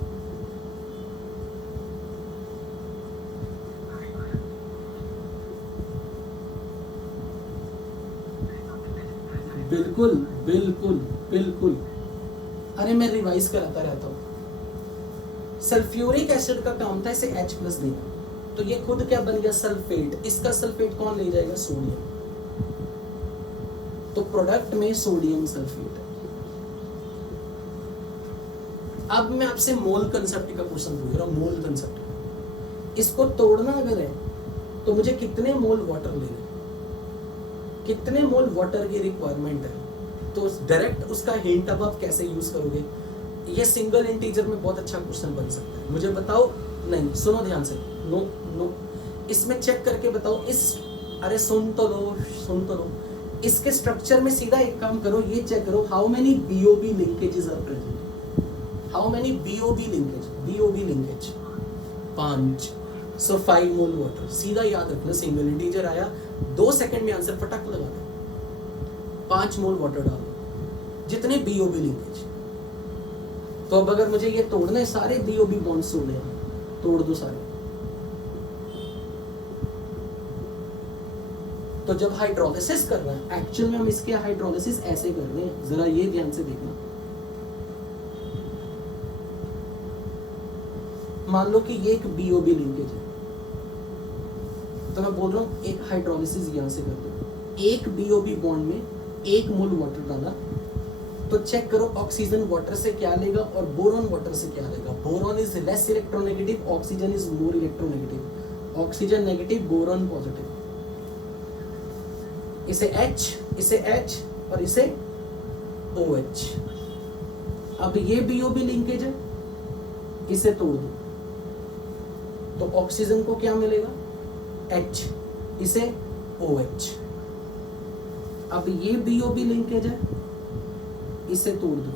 बिल्कुल बिल्कुल बिल्कुल। अरे मैं रिवाइज कराता रहता हूं। सल्फ्यूरिक एसिड का काम था इसे H प्लस देना, तो ये खुद क्या बन गया? सल्फेट। इसका सल्फेट कौन ले जाएगा? सोडियम। तो प्रोडक्ट में सोडियम सल्फेट है। अब मैं आपसे मोल कंसेप्ट का क्वेश्चन पूछ रहा हूं। मोल कंसेप्ट, इसको तोड़ना अगर है तो मुझे कितने मोल वाटर लेने, कितने मोल वाटर की रिक्वायरमेंट है? तो डायरेक्ट उसका हिंट अब आप कैसे यूज करोगे? ये सिंगल इंटीजर में बहुत अच्छा क्वेश्चन बन सकता है। मुझे बताओ, नहीं सुनो ध्यान से, नो नो, इसमें चेक करके बताओ। इस अरे सुन तो लो, इसके स्ट्रक्चर में सीधा एक काम करो, ये चेक करो, how many BOB linkages are present? How many BOB linkage? 5। So 5 mole water. सीधा याद रखना, सिंगल इंटीजर आया, 2 सेकंड में आंसर फटाक लगा दो। 5 मोल वाटर डालो, जितने BOB लिंकेज। तो अब अगर मुझे ये तोड़ना है, सारे BOB बॉन्ड्स तोड़ दो सारे। तो जब हाइड्रोलिसिस कर रहे हैं, एक्चुअल में हम इसके हाइड्रोलिसिस ऐसे कर रहे हैं, जरा ये ध्यान से देखना। मान लो कि ये एक BOB लिंकेज है, तो मैं बोल रहा हूं एक हाइड्रोलिसिस यहां से कर दो। एक BOB बॉन्ड में 1 मोल वाटर डाला, तो चेक करो ऑक्सीजन वाटर से क्या लेगा और बोरॉन वाटर से क्या लेगा। Boron is less electronegative, oxygen is more electronegative. Oxygen negative, boron positive. इसे H और इसे OH। अब ये BOB लिंकेज है, इसे तोड़ दो, तो ऑक्सीजन को क्या मिलेगा, H, इसे OH। अब ये BOB लिंकेज है, इसे तोड़ दो,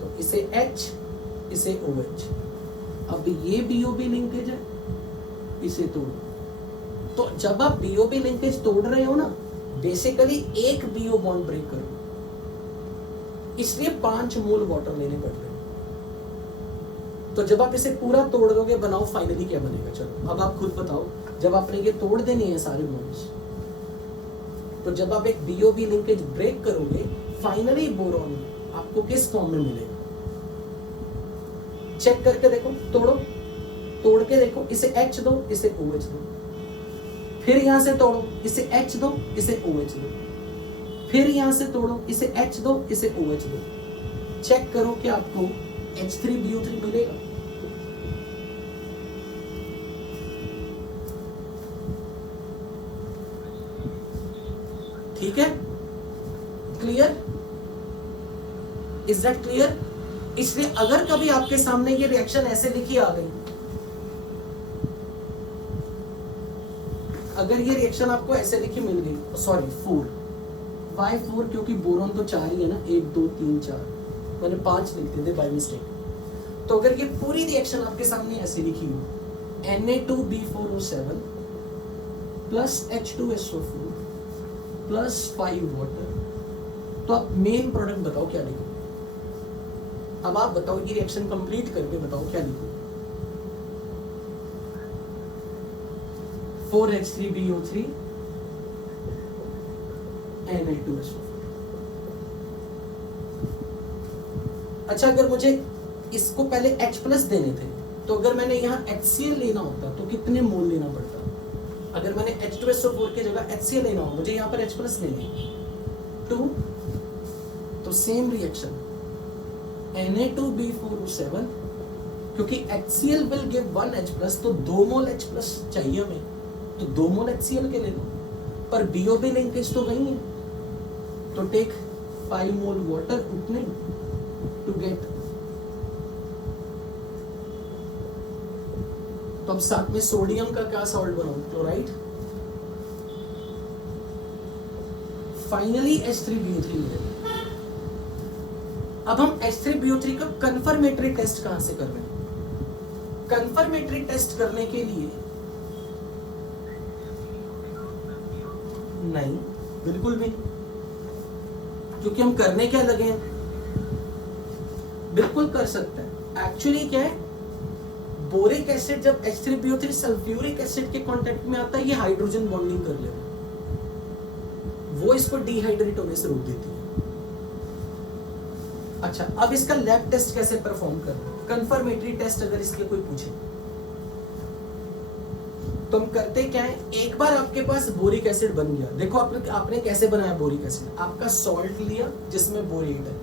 तो इसे H, इसे OH। अब ये BOB लिंकेज है, इसे तोड़ो। तो जब आप BOB लिंकेज तोड़ रहे हो ना, बेसिकली एक BO बॉन्ड ब्रेक करो, इसलिए 5 मोल वाटर लेने पड़ रहे हैं। तो जब आप इसे पूरा तोड़ दोगे, बनाओ फाइनली क्या बनेगा। चलो अब आप खुद बताओ, जब आपने ये तोड़ देनी है सारे बॉन्ड्स, तो जब आप एक BOB लिंकेज ब्रेक करोगे, फाइनली बोरॉन आपको किस फॉर्म में मिलेगा। चेक करके देखो, तोड़ो, तोड़ के देखो, इसे H दो, इसे OH दो, फिर यहां से तोड़ो, इसे H दो, इसे OH दो, फिर यहां से तोड़ो, इसे H दो, इसे OH दो। चेक करो कि आपको H3BO3 मिलेगा। ठीक है, क्लियर, इज दैट क्लियर। इसलिए अगर कभी आपके सामने ये रिएक्शन ऐसे लिखी आ गई, अगर ये रिएक्शन आपको ऐसे लिखी मिल गई, सॉरी 4, वाई 4, क्योंकि बोरॉन तो 4 ही है ना, 1 2 3 4, मैंने 5 लिख दिए थे बाय मिस्टेक। तो अगर ये पूरी रिएक्शन आपके सामने ऐसे लिखी हो, Na2B4O7 plus H2SO4 plus 5 water, तो आप मेन प्रोडक्ट बताओ क्या लिखो। अब आप बताओ, ये रिएक्शन कंप्लीट करके बताओ क्या लिखो। 4H3BO3 Na2SO4। अच्छा, अगर मुझे इसको पहले H प्लस देने थे, तो अगर मैंने यहाँ HCl लेना होता तो कितने मोल लेना पड़ता। अगर मैंने H2SO4 की जगह HCl लेना हो, मुझे यहाँ पर H प्लस लेने 2, तो सेम रिएक्शन Na2B4O7, क्योंकि HCl will give 1 H plus, तो 2 मोल H प्लस चाहिए हमें, तो 2 मोल HCl के ले लो। पर BOB लिंकेज तो वही है, तो take 5 mole water opening to get. तो अब साथ में सोडियम का क्या सॉल्ट बनाऊं, क्लोराइड। फाइनली H3BO3 मिलेगा। अब हम H3BO3 का कंफर्मेटरी टेस्ट कहां से कर रहे हैं। कंफर्मेटरी टेस्ट करने के लिए नहीं, बिल्कुल भी, क्योंकि हम करने क्या लगे हैं, बिल्कुल कर सकते हैं। एक्चुअली क्या है, बोरिक एसिड जब H3BO3 सल्फ्यूरिक एसिड के कांटेक्ट में आता है, ये हाइड्रोजन बॉन्डिंग कर लेगा, वो इसको डिहाइड्रेट होने से रोक देती है। अच्छा, अब इसका लैब टेस्ट कैसे परफॉर्म करना, कंफर्मेटरी टेस्ट अगर इसके कोई पूछे तो हम करते क्या है, एक बार आपके पास बोरिक एसिड बन गया, देखो आपने कैसे बनाया बोरिक एसिड। आपका सॉल्ट लिया जिसमें बोरेट है,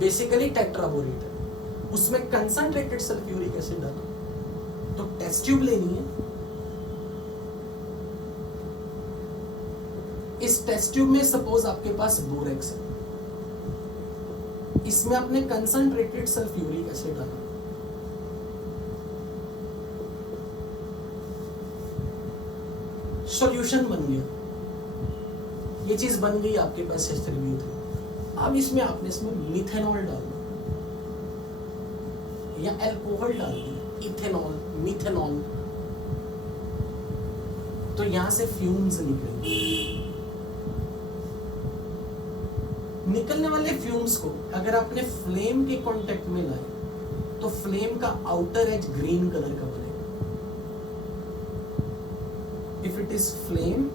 बेसिकली टेट्राबोरेट है, उसमें कंसंट्रेटेड सल्फ्यूरिक एसिड डालो, तो टेस्ट ट्यूब लेनी है। इस टेस्ट ट्यूब में सपोज आपके पास बोरेक्स है, इसमें आपने कंसंट्रेटेड सल्फ्यूरिक एसिड डाला, सॉल्यूशन बन गया, ये चीज बन गई आपके पास H3BO3। अब इसमें आपने इसमें मिथेनॉल डालना या अल्कोहल डाल दी, इथेनॉल, मिथेनॉल, तो यहां से फ्यूम्स निकलेंगे। निकलने वाले फ्यूम्स को अगर आपने फ्लेम के कांटेक्ट में लाए, तो फ्लेम का आउटर एज ग्रीन कलर का बनेगा। इफ इट इज फ्लेम,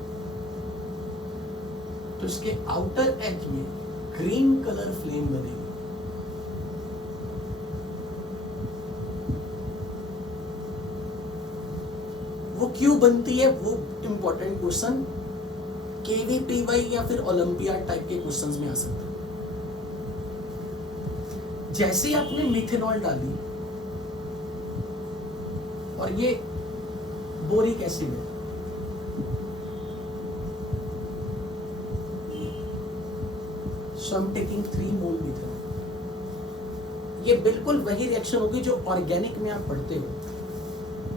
तो इसके आउटर एज में ग्रीन कलर फ्लेम बनेगी। वो क्यों बनती है, वो इंपॉर्टेंट क्वेश्चन KVPY या फिर ओलंपियाड टाइप के क्वेश्चंस में आ सकता है। जैसे ही आपने मिथेनॉल डाली और ये बोरिक एसिड है, so I'm taking 3 mole methanol, ये बिल्कुल वही रिएक्शन होगी जो ऑर्गेनिक में आप पढ़ते हो।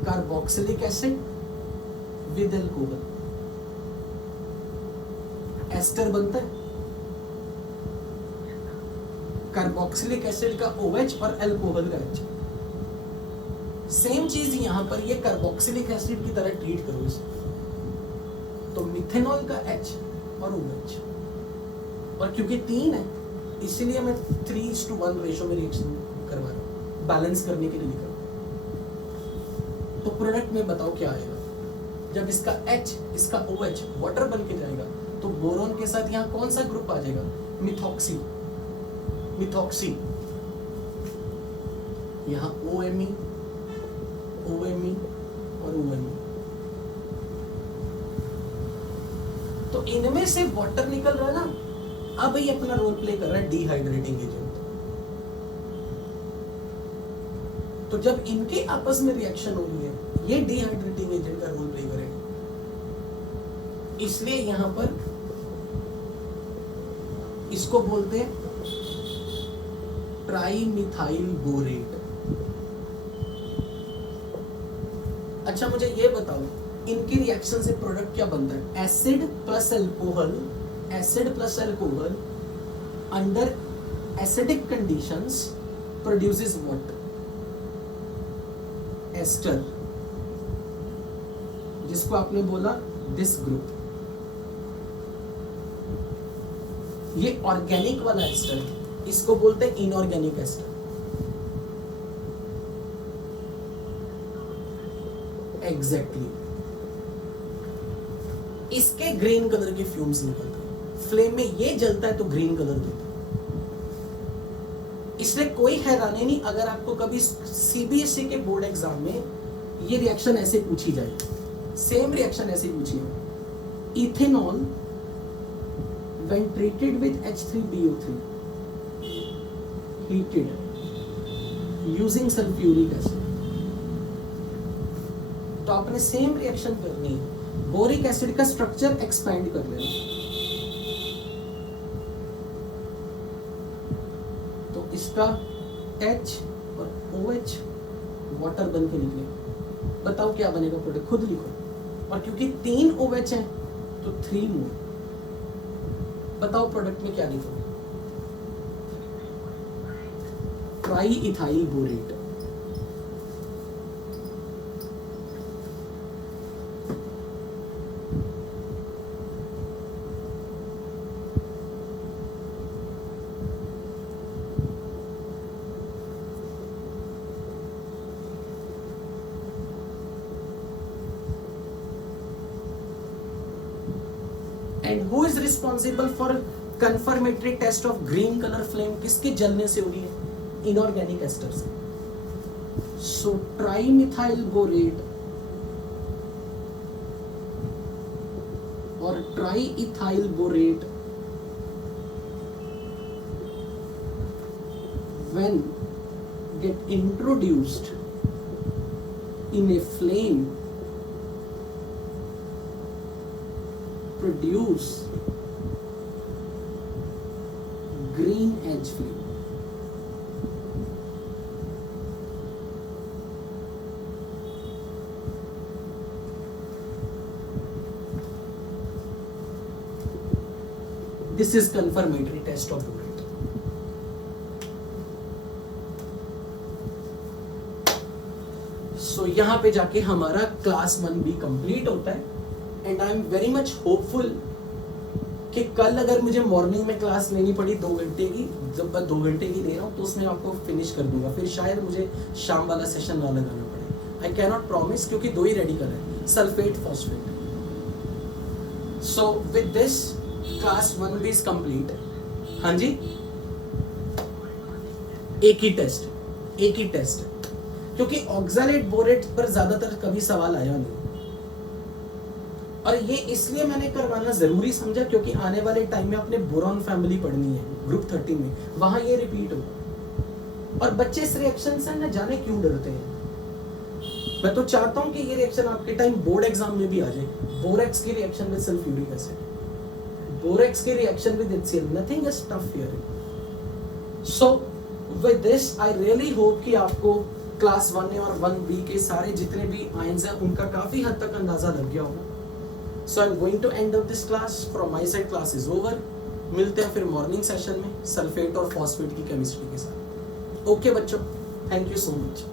Carboxylic acid with alcohol, ester बनता है। कार्बोक्सिलिक एसिड का OH और अल्कोहल का H। सेम चीज यहां पर ये कार्बोक्सिलिक एसिड की तरह ट्रीट करो इसे, तो मिथेनॉल का H और OH, और क्योंकि 3 है इसलिए मैं 3:1 रेशो में रिएक्शन करवा रहा हूं, बैलेंस करने के लिए लिखा। तो प्रोडक्ट में बताओ क्या आएगा, जब इसका H इसका OH वाटर बन के जाएगा तो बोरोन के साथ यहाँ कौन सा ग्रुप आ जाएगा, मिथॉक्सी, मिथॉक्सी, यहाँ OMe, OMe और OMe। तो इनमें से वाटर निकल रहा है ना, अब ये अपना रोल प्ले कर रहा है डिहाइड्रेटिंग एजेंट। तो जब इनके आपस में रिएक्शन हो रही है, ये डिहाइड्रेटिंग एजेंट का रोल प्ले करेगा। इसलिए यहां पर इसको बोलते हैं ट्राइमिथाइल बोरेट। अच्छा मुझे ये बताओ, इनकी रिएक्शन से प्रोडक्ट क्या बनता है, acid plus alcohol, acid plus alcohol under acidic conditions produces what, ester, जिसको आपने बोला दिस ग्रुप। ये ऑर्गेनिक वाला एस्टर, इसको बोलते हैं इनऑर्गेनिक एस्टर। एग्जैक्टली इसके ग्रीन कलर के फ्यूम्स निकलते हैं, फ्लेम में ये जलता है तो ग्रीन कलर देता है। इसलिए कोई हैरानी नहीं अगर आपको कभी सीबीएसई के बोर्ड एग्जाम में ये रिएक्शन ऐसे पूछी जाए, सेम रिएक्शन ऐसे पूछी है, ethanol when treated with H3BO3 heated using sulfuric acid, तो आपने सेम रिएक्शन करनी है, बोरिक एसिड का स्ट्रक्चर एक्सपैंड कर लेना, तो इसका H और OH वाटर बन के निकले। बताओ क्या बनेगा प्रोडक्ट, खुद लिखो। और क्योंकि 3 OH है तो 3 मोल। बताओ प्रोडक्ट में क्या लिखोगे, try ethyl borate. And who is responsible for confirmatory test of green color flame? किसके जलने से हो रही है, इनऑर्गेनिक एस्टर से। So trimethyl borate और triethyl borate when get introduced in a flame produce green edge flame. This is confirmatory test of borate. So यहाँ पे जाके हमारा क्लास 1B कंप्लीट होता है। And I am very much hopeful कि कल अगर मुझे मॉर्निंग में क्लास लेनी पड़ी 2 घंटे की, जब मैं 2 घंटे की ले रहा हूँ तो उसमें आपको फिनिश कर दूंगा, फिर शायद मुझे शाम वाला सेशन ना लगाना पड़े। आई कैन नॉट प्रॉमिस, क्योंकि 2 ही रेडी कर रहे हैं, sulphate phosphate. So with this class 1B is complete. हाँ जी, एक ही टेस्ट क्योंकि ऑक्सैलेट बोरेट पर ज्यादातर कभी सवाल आया नहीं, और ये इसलिए मैंने करवाना जरूरी समझा क्योंकि आने वाले टाइम में अपने बोरॉन फैमिली पढ़नी है ग्रुप 30 में, वहां ये रिपीट होगा। और बच्चे इस रिएक्शन से न जाने क्यों डरते हैं। मैं तो चाहता हूं कि ये रिएक्शन आपके टाइम बोर्ड एग्जाम में भी आ जाए। बोरेक्स की reaction with sulphuric acid, borax की reaction with HCl, nothing is tough here. So with this I really hope कि आपको क्लास 1A और 1B के सारे जितने भी आयंस हैं उनका काफी हद तक अंदाजा लग गया होगा। So I am going to end up this class, from my side class is over. मिलते हैं फिर मॉर्निंग सेशन में सल्फेट और फॉस्फेट की केमिस्ट्री के साथ। ओके बच्चों, थैंक यू सो मच।